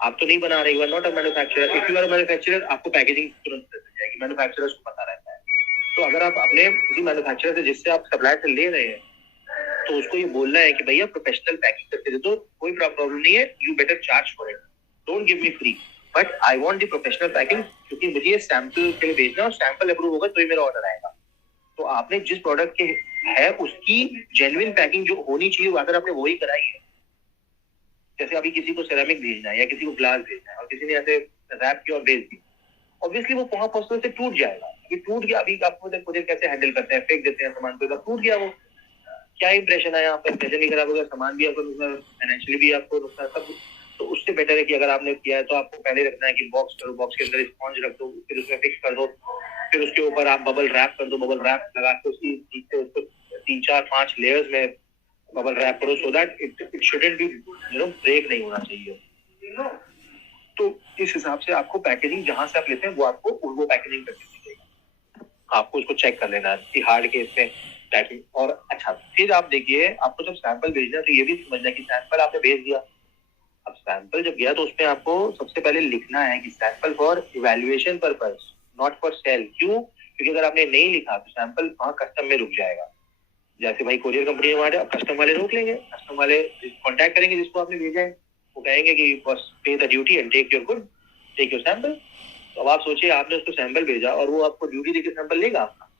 आप तो नहीं बना रहे, you are not a manufacturer. If you are a manufacturer आपको पैकेजिंग तुरंत पता चल जाएगी, मैन्युफैक्चरर्स को पता रहता है। तो अगर आप अपने किसी मैन्युफैक्चरर से जिससे आप सप्लायर से ले रहे हैं तो उसको ये बोलना है कि भैया प्रोफेशनल पैकिंग करके दे दो, कोई प्रॉब्लम नहीं है, you better charge for it, don't give me free, but I want the professional packing, क्योंकि मुझे सैंपल के लिए भेजना और सैंपल अप्रूव होगा तो ही मेरा ऑर्डर आएगा। तो आपने जिस प्रोडक्ट के है उसकी जेन्युइन पैकिंग जो होनी चाहिए अगर आपने वही कराई है, जैसे अभी किसी को सेरामिक भेजना है या किसी को ग्लास भेजना है और किसी ने ऐसे रैप किया और भेज दी, ऑब्वियसली वो वहां पहुंचने से टूट जाएगा। ये टूट गया, अभी आपको खुद कैसे हैंडल करते हैं, फेंक देते हैं सामान को, टूट गया वो, क्या इंप्रेशन आया आपका, इंप्रेशन भी खराब हो गया, सामान भी आपको नुकसान, फाइनेंशियली भी आपको नुकसान, सब। तो उससे बेटर है कि अगर आपने किया है तो आपको पहले रखना है कि बॉक्स करो, बॉक्स के अंदर स्पॉन्ज रख दो, फिर उसमें फिक्स कर दो, फिर उसके ऊपर आप बबल रैप कर दो, बबल रैप लगा के उसकी 3-4-5 लेयर्स में बबल रैप करो, so that it shouldn't be break नहीं होना चाहिए। तो इस हिसाब से आपको पैकेजिंग जहां से आप लेते हैं वो आपको वो पैकेजिंग करके दीजिएगा। आपको उसको चेक कर लेना है हार्ड केस में पैकिंग। और अच्छा, फिर आप देखिए, आपको जब सैंपल भेजना है तो ये भी समझना कि सैंपल आपने भेज दिया, अब सैंपल जब गया तो उसमें आपको सबसे पहले लिखना है कि sample for evaluation purpose, not for sale. क्यों? क्योंकि अगर आपने नहीं लिखा तो सैंपल वहां कस्टम में रुक जाएगा। जैसे भाई कोरियर कंपनी हमारे, अब कस्टम वाले रोक लेंगे, कस्टम वाले कांटेक्ट करेंगे जिसको आपने भेजा है, वो कहेंगे कि बस pay the duty and take your good, take your sample. तो अब आप सोचिए, आपने उसको सैंपल भेजा और वो आपको ड्यूटी देके सैंपल लेगा आपका,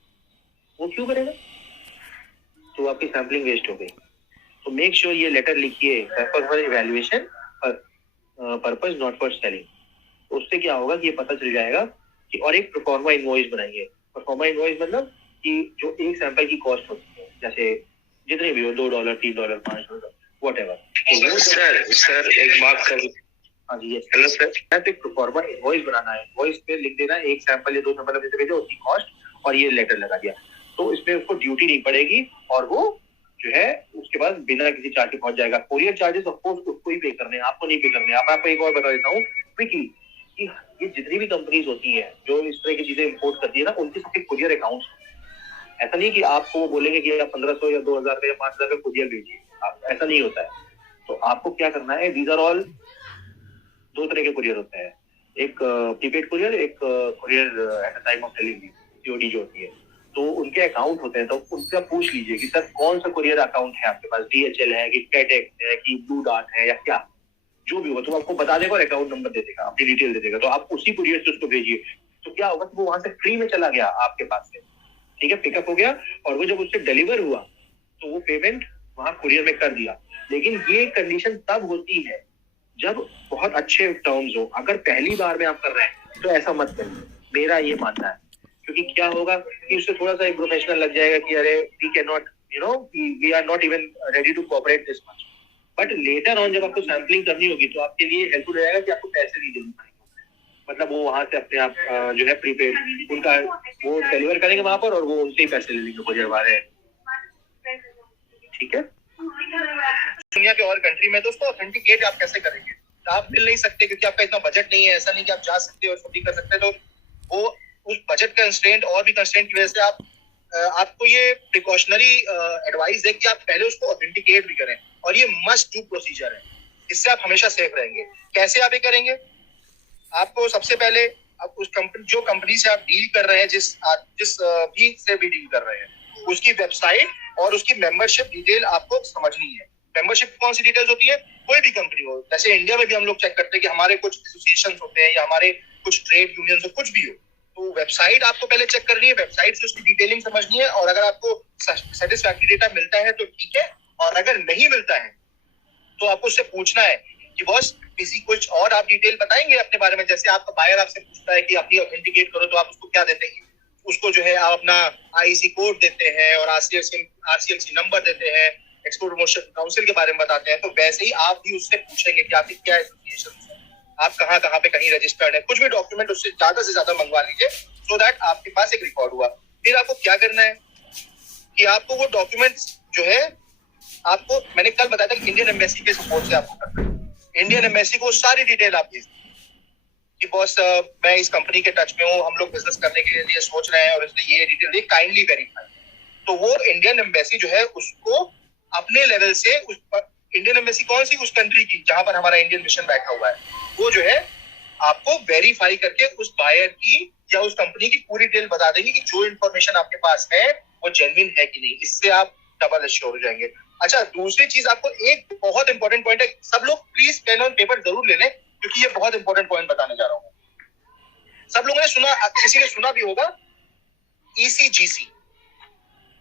वो क्यों करेगा? तो आपकी सैंपलिंग वेस्ट हो गई। तो मेक श्योर ये लेटर लिखिए, purpose for evaluation purpose not for selling. उससे क्या होगा कि ये पता चल जाएगा कि, और एक प्रोफॉर्मा इनवॉइस बनाइए। परफॉर्मा इनवॉइस मतलब कि जो एक सैंपल की कॉस्ट होती है, जैसे जितने भी हो, $2, $3, $5, व्हाटएवर। सर एक बात कर, हाँ जी, हेलो सर, एक प्रोफॉर्मा इनवॉइस बनाना है, इनवॉइस पे लिख देना एक सैंपल या 2 सैंपल हमने भेजे, उसकी कॉस्ट और ये लेटर लगा दिया, तो इसमें उसको ड्यूटी नहीं पड़ेगी और वो जो है उसके बाद बिना किसी चार्ज के पहुंच जाएगा। कोरियर चार्जेस ऑफ कोर्स उसको ही पे करने हैं, आपको नहीं पे करने। आप आपको एक और बता देता हूँ क्विकली कि ये जितनी भी कंपनीज होती हैं जो इस तरह की चीजें इंपोर्ट करती है ना, उनके सबके कुरियर अकाउंट्स, ऐसा नहीं कि आपको बोलेंगे कि आप 1500 या 2000 का या 5000 का कुरियर भेजिए, आप ऐसा नहीं होता है। तो आपको क्या करना है, दीज आर ऑल 2 तरह के कुरियर होते हैं, एक प्रीपेड कुरियर, एक courier at the time of delivery, COD जो होती है। तो उनके अकाउंट होते हैं, तो उनसे आप पूछ लीजिए कि सर कौन सा कुरियर अकाउंट है आपके पास, DHL है कि FedEx है कि ब्लू डार्ट है या क्या, जो भी हो, तो आपको बता देगा और अकाउंट नंबर दे देगा, अपनी डिटेल दे देगा, तो आप उसी कुरियर से उसको भेजिए। तो क्या होगा, वो वहां से फ्री में चला गया आपके पास से, ठीक है, पिकअप हो गया, और वो जब उससे डिलीवर हुआ तो वो पेमेंट वहां कुरियर में कर दिया। लेकिन ये कंडीशन तब होती है जब बहुत अच्छे टर्म्स हो। अगर पहली बार में आप कर रहे हैं तो ऐसा मत करिए, मेरा ये मानना है, क्योंकि क्या होगा कि उससे थोड़ा सा एक प्रोफेशनल लग जाएगा कि अरे we can not, we are not even ready to cooperate this much. But later on जब आपको सैम्पलिंग करनी होगी तो आपके लिए हेल्पफुल रहेगा कि आपको पैसे नहीं देने पड़ेंगे, मतलब वो वहां से अपने आप जो है प्रीपेड उनका वो डिलीवर करेंगे वहां पर और वो उनसे ही पैसे ले लेंगे कुरियर वाले, ठीक है। दुनिया के और कंट्री में तो उसको ऑथेंटिकेट आप कैसे करेंगे, आप मिल नहीं सकते क्योंकि आपका इतना बजट नहीं है, ऐसा नहीं कि आप जा सकते और छुट्टी कर सकते, तो वो उस बजट कंस्ट्रेंट और भी कंस्ट्रेंट की वजह से आपको ये प्रिकॉशनरी एडवाइस है कि आप पहले उसको ऑथेंटिकेट भी करें, और ये मस्ट डू प्रोसीजर है, इससे आप हमेशा सेफ रहेंगे। कैसे आप ये करेंगे, आपको सबसे पहले आप उस कंपनी, जो कंपनी से आप डील कर रहे हैं, जिस भी से भी डील कर रहे हैं, उसकी वेबसाइट और उसकी मेंबरशिप डिटेल आपको समझनी है। मेंबरशिप कौन सी डिटेल्स होती है, कोई भी कंपनी हो, जैसे इंडिया में भी हम लोग चेक करते हैं कि हमारे कुछ एसोसिएशन होते हैं या हमारे कुछ ट्रेड यूनियन हो, कुछ भी हो, तो वेबसाइट आपको पहले चेक करनी है, वेबसाइट से उसकी डिटेलिंग समझनी है, और अगर आपको सेटिस्फैक्टरी डेटा मिलता है तो ठीक है, और अगर नहीं मिलता है तो आपको उससे पूछना है कि बॉस किसी कुछ और आप डिटेल बताएंगे अपने बारे में। जैसे आपका बायर आपसे पूछता है कि अपनी ऑथेंटिकेट करो, तो आप उसको क्या देते हैं, उसको जो है आप अपना आईसी कोड देते हैं और आरसीएलसी नंबर देते हैं, एक्सपोर्ट प्रमोशन काउंसिल के बारे में बताते हैं। तो वैसे ही आप भी उससे पूछेंगे कि आपकी क्या एसोसिएशन है, आप कहाँ पे कहीं रजिस्टर्ड है, कुछ भी डॉक्यूमेंट उससे ज्यादा से ज्यादा मंगवा लीजिए, सो दैट आपके पास एक रिकॉर्ड हुआ। फिर आपको क्या करना है कि आपको वो डॉक्यूमेंट्स जो है, आपको मैंने कल बताया था कि इंडियन एम्बेसी के सपोर्ट से आपको करना है। इंडियन एम्बेसी को सारी डिटेल आप भेज कि बॉस मैं इस कंपनी के टच में हूँ, हम लोग बिजनेस करने के लिए सोच रहे हैं और इसलिए ये डिटेल काइंडली वेरीफाई। तो वो इंडियन एम्बेसी जो है उसको अपने लेवल से उस पर, इंडियन एम्बेसी कौन सी, उस कंट्री की जहां पर हमारा इंडियन मिशन बैठा हुआ है, वो जो है आपको वेरीफाई करके उस बायर की या उस कंपनी की पूरी डिटेल बता देंगे कि जो इन्फॉर्मेशन आपके पास है वो जेन्युइन है कि नहीं। इससे आप डबल एश्योर हो जाएंगे। अच्छा, दूसरी चीज, आपको एक बहुत इंपॉर्टेंट पॉइंट है, सब लोग प्लीज पेन और पेपर जरूर ले लें, क्योंकि ये बहुत इंपॉर्टेंट पॉइंट बताने जा रहा हूँ। सब लोगों ने सुना, किसी ने सुना भी होगा, ECGC।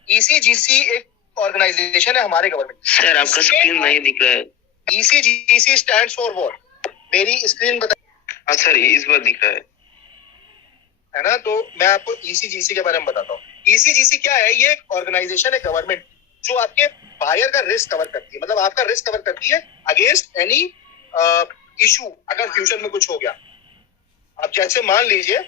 ECGC एक ऑर्गेनाइजेशन है हमारे गवर्नमेंट। सर आपका स्क्रीन नहीं दिख रहा है। ECGC स्टैंड्स फॉर व्हाट, मेरी स्क्रीन बता। हाँ सर, इस बार दिख रहा है ना, तो मैं आपको ECGC के बारे में बताता हूँ। ECGC क्या है, ये एक ऑर्गेनाइजेशन है गवर्नमेंट जो आपके बायर का रिस्क कवर करती है, मतलब आपका रिस्क कवर करती है अगेंस्ट एनी इशू, अगर फ्यूचर में कुछ हो गया। अब जैसे मान लीजिए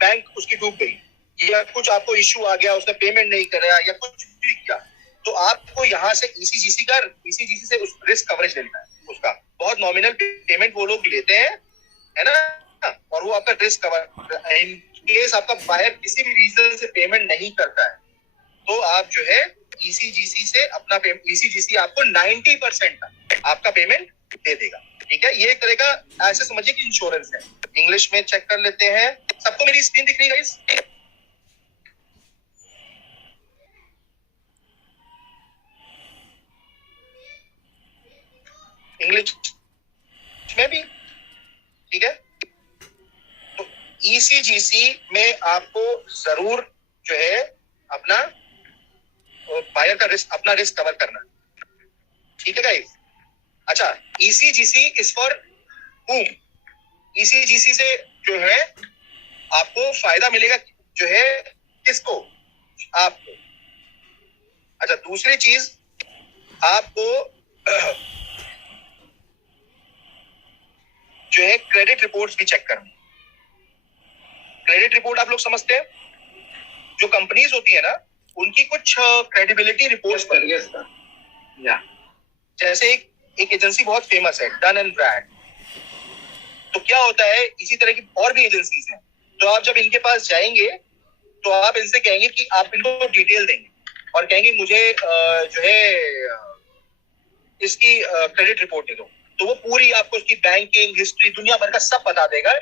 बैंक उसकी डूब गई या कुछ आपको इशू आ गया, उसने पेमेंट नहीं कराया या कुछ भी किया, तो आपको यहाँ से ECGC से उस रिस्क कवरेज लेना है। उसका बहुत नॉमिनल पेमेंट वो लोग लेते हैं, है ना, और वो आपका रिस्क कवर, इन केस आपका बायर किसी भी रीजन से पेमेंट नहीं करता है तो आप जो है ECGC से अपना ECGC आपको 90% आपका पेमेंट दे देगा। ठीक है, ये एक तरह का ऐसे समझिए कि इंश्योरेंस है। इंग्लिश में चेक कर लेते हैं। सबको मेरी स्क्रीन दिख रही है गाइस? इंग्लिश में भी ठीक है। तो ECGC में आपको जरूर जो है अपना बायर का रिस्क, अपना रिस्क कवर करना। ठीक है गाइस? अच्छा, ECGC is for whom? ECGC से जो है आपको फायदा मिलेगा, जो है किसको, आपको। अच्छा, दूसरी चीज आपको जो है क्रेडिट रिपोर्ट्स भी चेक करनी। क्रेडिट रिपोर्ट आप लोग समझते हैं, जो कंपनीज होती है ना उनकी कुछ क्रेडिबिलिटी रिपोर्ट्स पर, या जैसे एक एजेंसी बहुत फेमस है, डन एंड ब्रैड। तो क्या होता है, इसी तरह की और भी एजेंसीज हैं। तो आप जब इनके पास जाएंगे तो आप इनसे कहेंगे कि आप इनको डिटेल देंगे और कहेंगे मुझे जो है इसकी क्रेडिट रिपोर्ट दे दो, तो वो पूरी आपको उसकी बैंकिंग हिस्ट्री दुनिया भर का सब बता देगा।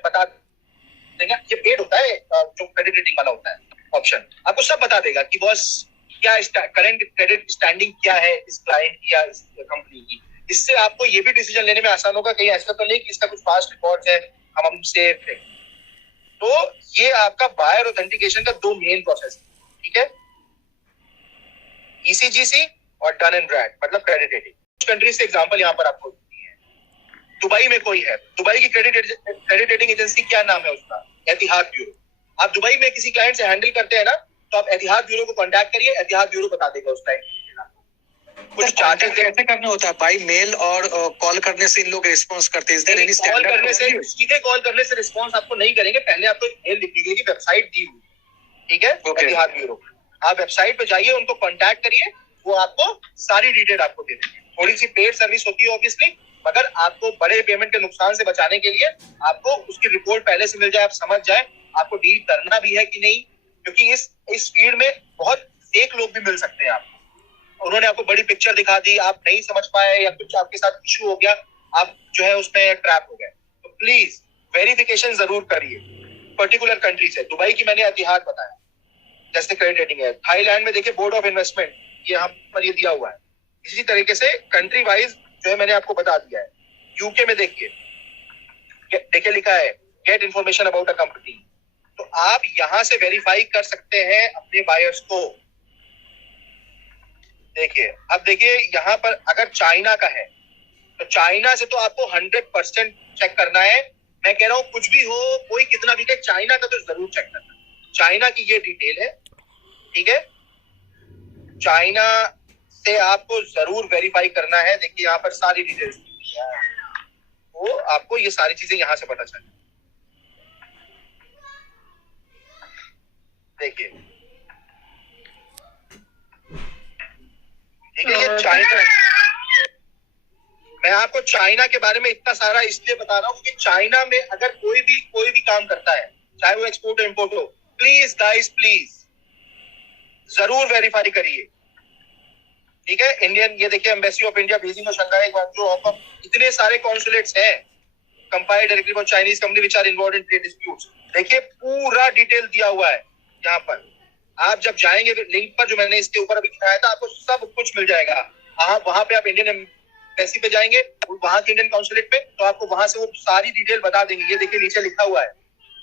ये पेड होता है, जो क्रेडिट रेटिंग वाला होता है ऑप्शन, आपको सब बता देगा कि बॉस क्या करंट क्रेडिट स्टैंडिंग क्या है इस क्लाइंट की या इस कंपनी की। इससे आपको ये भी डिसीजन लेने में आसान होगा, कहीं ऐसा तो नहीं कि इसका कुछ पास्ट रिकॉर्ड है, हम सेफ है। तो ये आपका बायर ऑथेंटिकेशन का 2 मेन प्रोसेस है, ठीक है, ECGC और डन एंड ब्रैड, मतलब क्रेडिट रेटिंग। कुछ कंट्रीज से एग्जांपल यहाँ पर आपको दी है। दुबई में कोई है, दुबई की क्रेडिट रेटिंग एजेंसी क्या नाम है उसका, एतिहाद ब्यूरो। आप दुबई में किसी क्लाइंट से हैंडल करते हैं ना, तो आप एतिहाद ब्यूरो को कांटेक्ट करिए, एतिहाद ब्यूरो बता देगा उस टाइम। कुछ चार्जेस कैसे करना होता है, बाई मेल और कॉल करने से इन लोग रिस्पॉन्स करते हैं? कॉल करने से, सीधे कॉल करने से रिस्पॉन्स आपको नहीं करेंगे, पहले आपको मेल लिख दीजिए कि वेबसाइट दी हुई, ठीक है, एतिहाद ब्यूरो। आप वेबसाइट पे जाइए, उनको कांटेक्ट करिए, वो आपको सारी डिटेल आपको दे देंगे। थोड़ी सी पेड सर्विस होती है ऑब्वियसली, मगर आपको बड़े पेमेंट के नुकसान से बचाने के लिए आपको उसकी रिपोर्ट पहले से मिल जाए, आप समझ जाए आपको डील करना भी है कि नहीं, क्योंकि इस फील्ड में बहुत फेक लोग भी मिल सकते हैं आपको। उन्होंने आपको बड़ी पिक्चर दिखा दी, आप नहीं समझ पाए या कुछ आपके साथ इशू हो गया, आप जो है उसमें ट्रैप हो गए। तो प्लीज वेरिफिकेशन जरूर करिए पर्टिकुलर कंट्री से। दुबई की मैंने एतिहाद बताया, जैसे क्रेडिट रेटिंग है। थाईलैंड में देखिए बोर्ड ऑफ इन्वेस्टमेंट, ये यहाँ पर ये दिया हुआ है। इसी तरीके से कंट्री वाइज जो है मैंने आपको बता दिया है। यूके में देखिए लिखा है get information about a company. तो आप यहां से वेरीफाई कर सकते हैं अपने बायर्स को। देखिए, अब देखिए यहाँ पर अगर चाइना का है तो चाइना से तो आपको 100% चेक करना है। मैं कह रहा हूं कुछ भी हो, कोई कितना भी कहे, चाइना का तो जरूर चेक करना। चाइना की ये डिटेल है, ठीक है, चाइना से आपको जरूर वेरीफाई करना है। देखिए यहाँ पर सारी डिटेल्स, तो आपको ये सारी चीजें यहां से पता चले। देखिए, ठीक है, ये चाइना। मैं आपको चाइना के बारे में इतना सारा इसलिए बता रहा हूँ कि चाइना में अगर कोई भी काम करता है, चाहे वो एक्सपोर्ट हो इम्पोर्ट हो, प्लीज गाइस प्लीज जरूर वेरीफाई करिए, ठीक है। इंडियन, ये देखिए एम्बेसी ऑफ इंडिया बीजिंग और शंघाई, ग्वांगझू, हांगकांग, इतने सारे कॉन्सुलेट्स हैं। Compiled directly for Chinese company which are involved in trade disputes. देखिए पूरा डिटेल दिया हुआ है यहाँ पर। आप जब जाएंगे लिंक पर जो मैंने इसके ऊपर अभी दिखाया था, आपको सब कुछ मिल जाएगा। वहां पे आप इंडियन एम्बेसी पे जाएंगे, वहां के इंडियन कॉन्सुलेट पे, तो आपको वहां से वो सारी डिटेल बता देंगे। ये देखिए नीचे लिखा हुआ है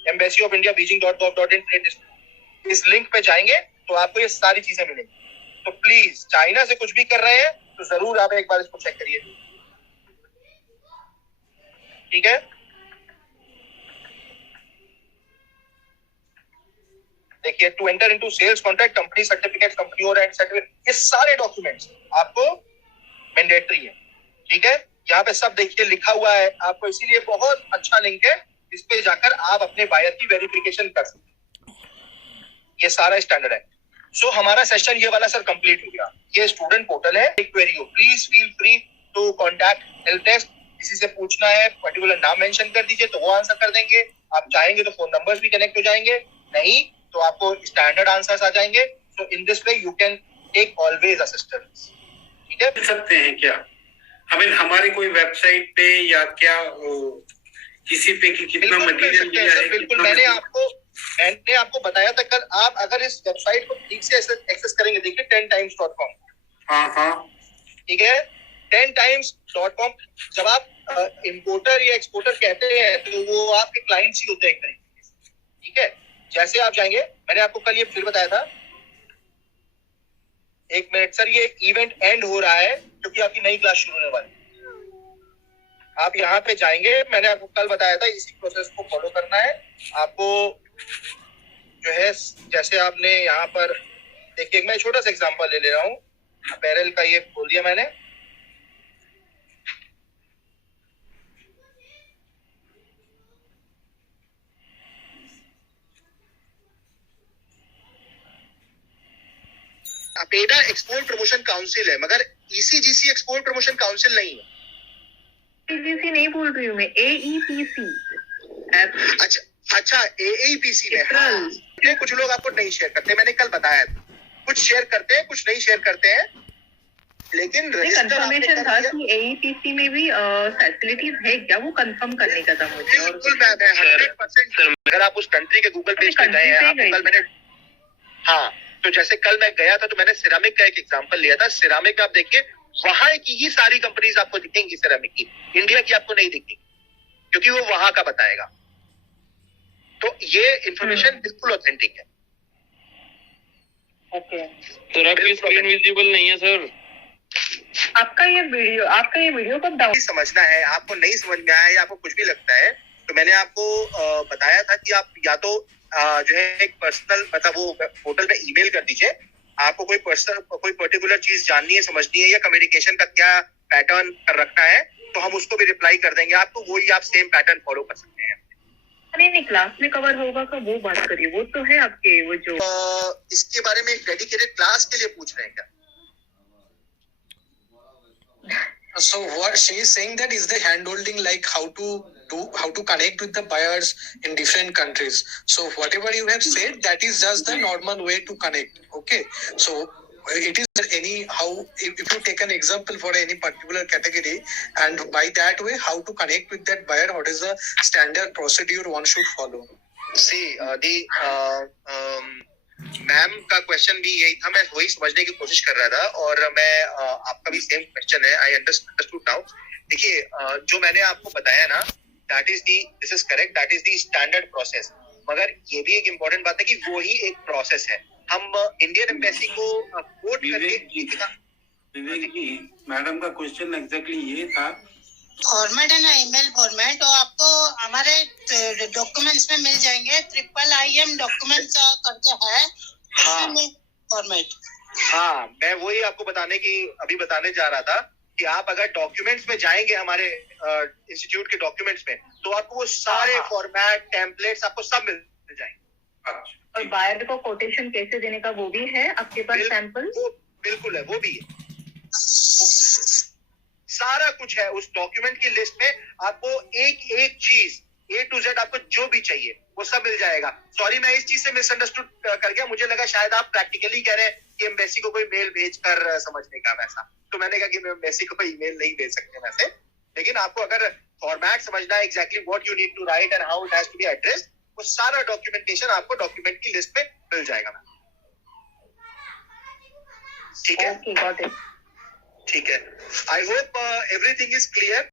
एम्बेसी ऑफ इंडिया बीजिंग.gov.in ट्रेड डिस्प्यूट। इस लिंक पे जाएंगे तो आपको ये सारी चीजें मिलेंगी। तो प्लीज चाइना से कुछ भी कर रहे हैं तो जरूर आप एक बार इसको चेक करिए, ठीक है। देखिए, to enter into sales contract, company certificate, company और सर्टिफिकेट, ये सारे डॉक्यूमेंट्स आपको मैंडेटरी है, ठीक है। यहाँ पे सब देखिए लिखा हुआ है आपको, इसीलिए बहुत अच्छा लिंक है, इस पे जाकर आप अपने बायर की वेरिफिकेशन कर सकते हैं। ये सारा स्टैंडर्ड है। सो हमारा सेशन ये वाला सर कंप्लीट हो गया। ये स्टूडेंट पोर्टल है, एक क्वेरी हो, please feel free to contact help desk. किसी से पूछना है, पर्टिकुलर नाम मेंशन कर दीजिए तो वो आंसर कर देंगे। आप चाहेंगे तो फोन नंबर्स भी कनेक्ट हो जाएंगे, नहीं तो आपको स्टैंडर्ड आंसर्स आ जाएंगे। So in this way you can take always assistance, ठीक है। मिल सकते हैं क्या हमें हमारी कोई वेबसाइट पे या क्या किसी पे कि कितना मटेरियल दिया है? बिल्कुल, मैंने आपको बताया था कल। आप अगर इस वेबसाइट को ठीक से एक्सेस करेंगे, देखिए 10times.com, हाँ, ठीक है, 10times.com। जब आप इंपोर्टर या एक्सपोर्टर कहते हैं तो वो आपके क्लाइंट्स ही होते हैं एक तरीके से, ठीक है। जैसे आप जाएंगे, मैंने आपको कल ये फिर बताया था, एक मिनट सर, ये इवेंट एंड हो रहा है क्योंकि आपकी नई क्लास शुरू होने वाली है। आप यहाँ पे जाएंगे, मैंने आपको कल बताया था, इसी प्रोसेस को फॉलो करना है आपको। जो है, जैसे आपने यहाँ पर देखिए, मैं छोटा सा एग्जांपल ले रहा हूँ। अपैरल का ये बोल दिया मैंने। अपेडा एक्सपोर्ट प्रमोशन काउंसिल है, मगर ईसीजीसी एक्सपोर्ट प्रमोशन काउंसिल नहीं है। ईसीजीसी नहीं बोल रही हूँ मैं, AEPC। अच्छा AEPC में। हाँ, ये कुछ लोग आपको नहीं शेयर करते, मैंने कल बताया था। कुछ शेयर करते हैं, कुछ नहीं शेयर करते हैं, लेकिन कंफर्मेशन था कि AEPC में भी फैसिलिटीज है क्या, वो कंफर्म करने का था मुझे। बिल्कुल मैम है, 100%। अगर आप उस कंट्री के गूगल पेज पे गए हैं, कल मैंने, हाँ, तो जैसे कल मैं गया था तो मैंने सिरामिक का एक एग्जांपल लिया था। सिरामिक आप देखिए, वहां की ही सारी कंपनीज आपको दिखेंगी सिरामिक की, इंडिया की आपको नहीं दिखेगी, क्योंकि वो वहां का बताएगा। तो ये इंफॉर्मेशन बिल्कुल ऑथेंटिक है। ओके सर आपकी स्क्रीन विजिबल नहीं है सर। आपका ये वीडियो कब डाउन समझना है, आपको नहीं समझ में आया या आपको कुछ भी लगता है, तो मैंने आपको बताया था कि आप या तो जो है एक पर्सनल, मतलब वो पोर्टल में ईमेल कर दीजिए। आपको कोई पर्टिकुलर चीज जाननी है, समझनी है, या कम्युनिकेशन का क्या पैटर्न कर रखना है, तो हम उसको भी रिप्लाई कर देंगे आपको। वही आप सेम पैटर्न फॉलो कर सकते हैं। नहीं, क्लास में कवर होगा का वो बात करिए, वो तो है आपके वो जो इसके बारे में एक डेडिकेटेड क्लास के लिए पूछ रहे हैं क्या? So what she is saying, that is the handholding, like how to connect with the buyers in different countries. So whatever you have said, that is just the normal way to connect. Okay. So it is if you take an example for any particular category, and by that way, how to connect with that buyer, what is the standard procedure one should follow? See, ma'am का question भी यही था, मैं वही समझने की कोशिश कर रहा था, और मैं आपका भी सेम क्वेश्चन है, आई अंडरस्टूड नाउ। देखिए, जो मैंने आपको बताया ना, this is correct, that is the standard process. मगर ये भी एक इम्पोर्टेंट बात है कि वो ही एक प्रोसेस है। हम इंडियन एम्बेसी को कोट करके, विवेक जी, मैडम का क्वेश्चन एग्जैक्टली ये था। फॉर्मेट है ना, ईमेल फॉर्मेट, और आपको हमारे डॉक्यूमेंट्स में मिल जाएंगे। IIM डॉक्यूमेंट्स करके है। हाँ फॉर्मेट। हाँ, मैं वही आपको बताने जा रहा था कि आप अगर डॉक्यूमेंट्स में जाएंगे, हमारे इंस्टीट्यूट के डॉक्यूमेंट्स में, तो आपको वो सारे फॉर्मेट, टेम्पलेट्स आपको सब मिल जाएंगे। और बायर को कोटेशन कैसे देने का वो भी है आपके पास, सैंपल? बिल्कुल है, वो भी है, सारा कुछ है उस डॉक्यूमेंट की लिस्ट में। आपको एक चीज A to Z आपको जो भी चाहिए वो सब मिल जाएगा। सॉरी, मैं इस चीज से मिसअंडरस्टूड कर गया, मुझे लगा शायद आप प्रैक्टिकली कह रहे हैं कि एम्बेसी को कोई मेल भेजकर समझने का वैसा, तो मैंने कहा कि मैं एम्बेसी को कोई ईमेल नहीं भेज सकते वैसे। लेकिन आपको अगर फॉर्मेट समझना है, exactly what you need to write and how it has to be addressed, वो सारा डॉक्यूमेंटेशन आपको डॉक्यूमेंट की लिस्ट में मिल जाएगा। ठीक है, Okay, got it. ठीक है। I hope everything is clear.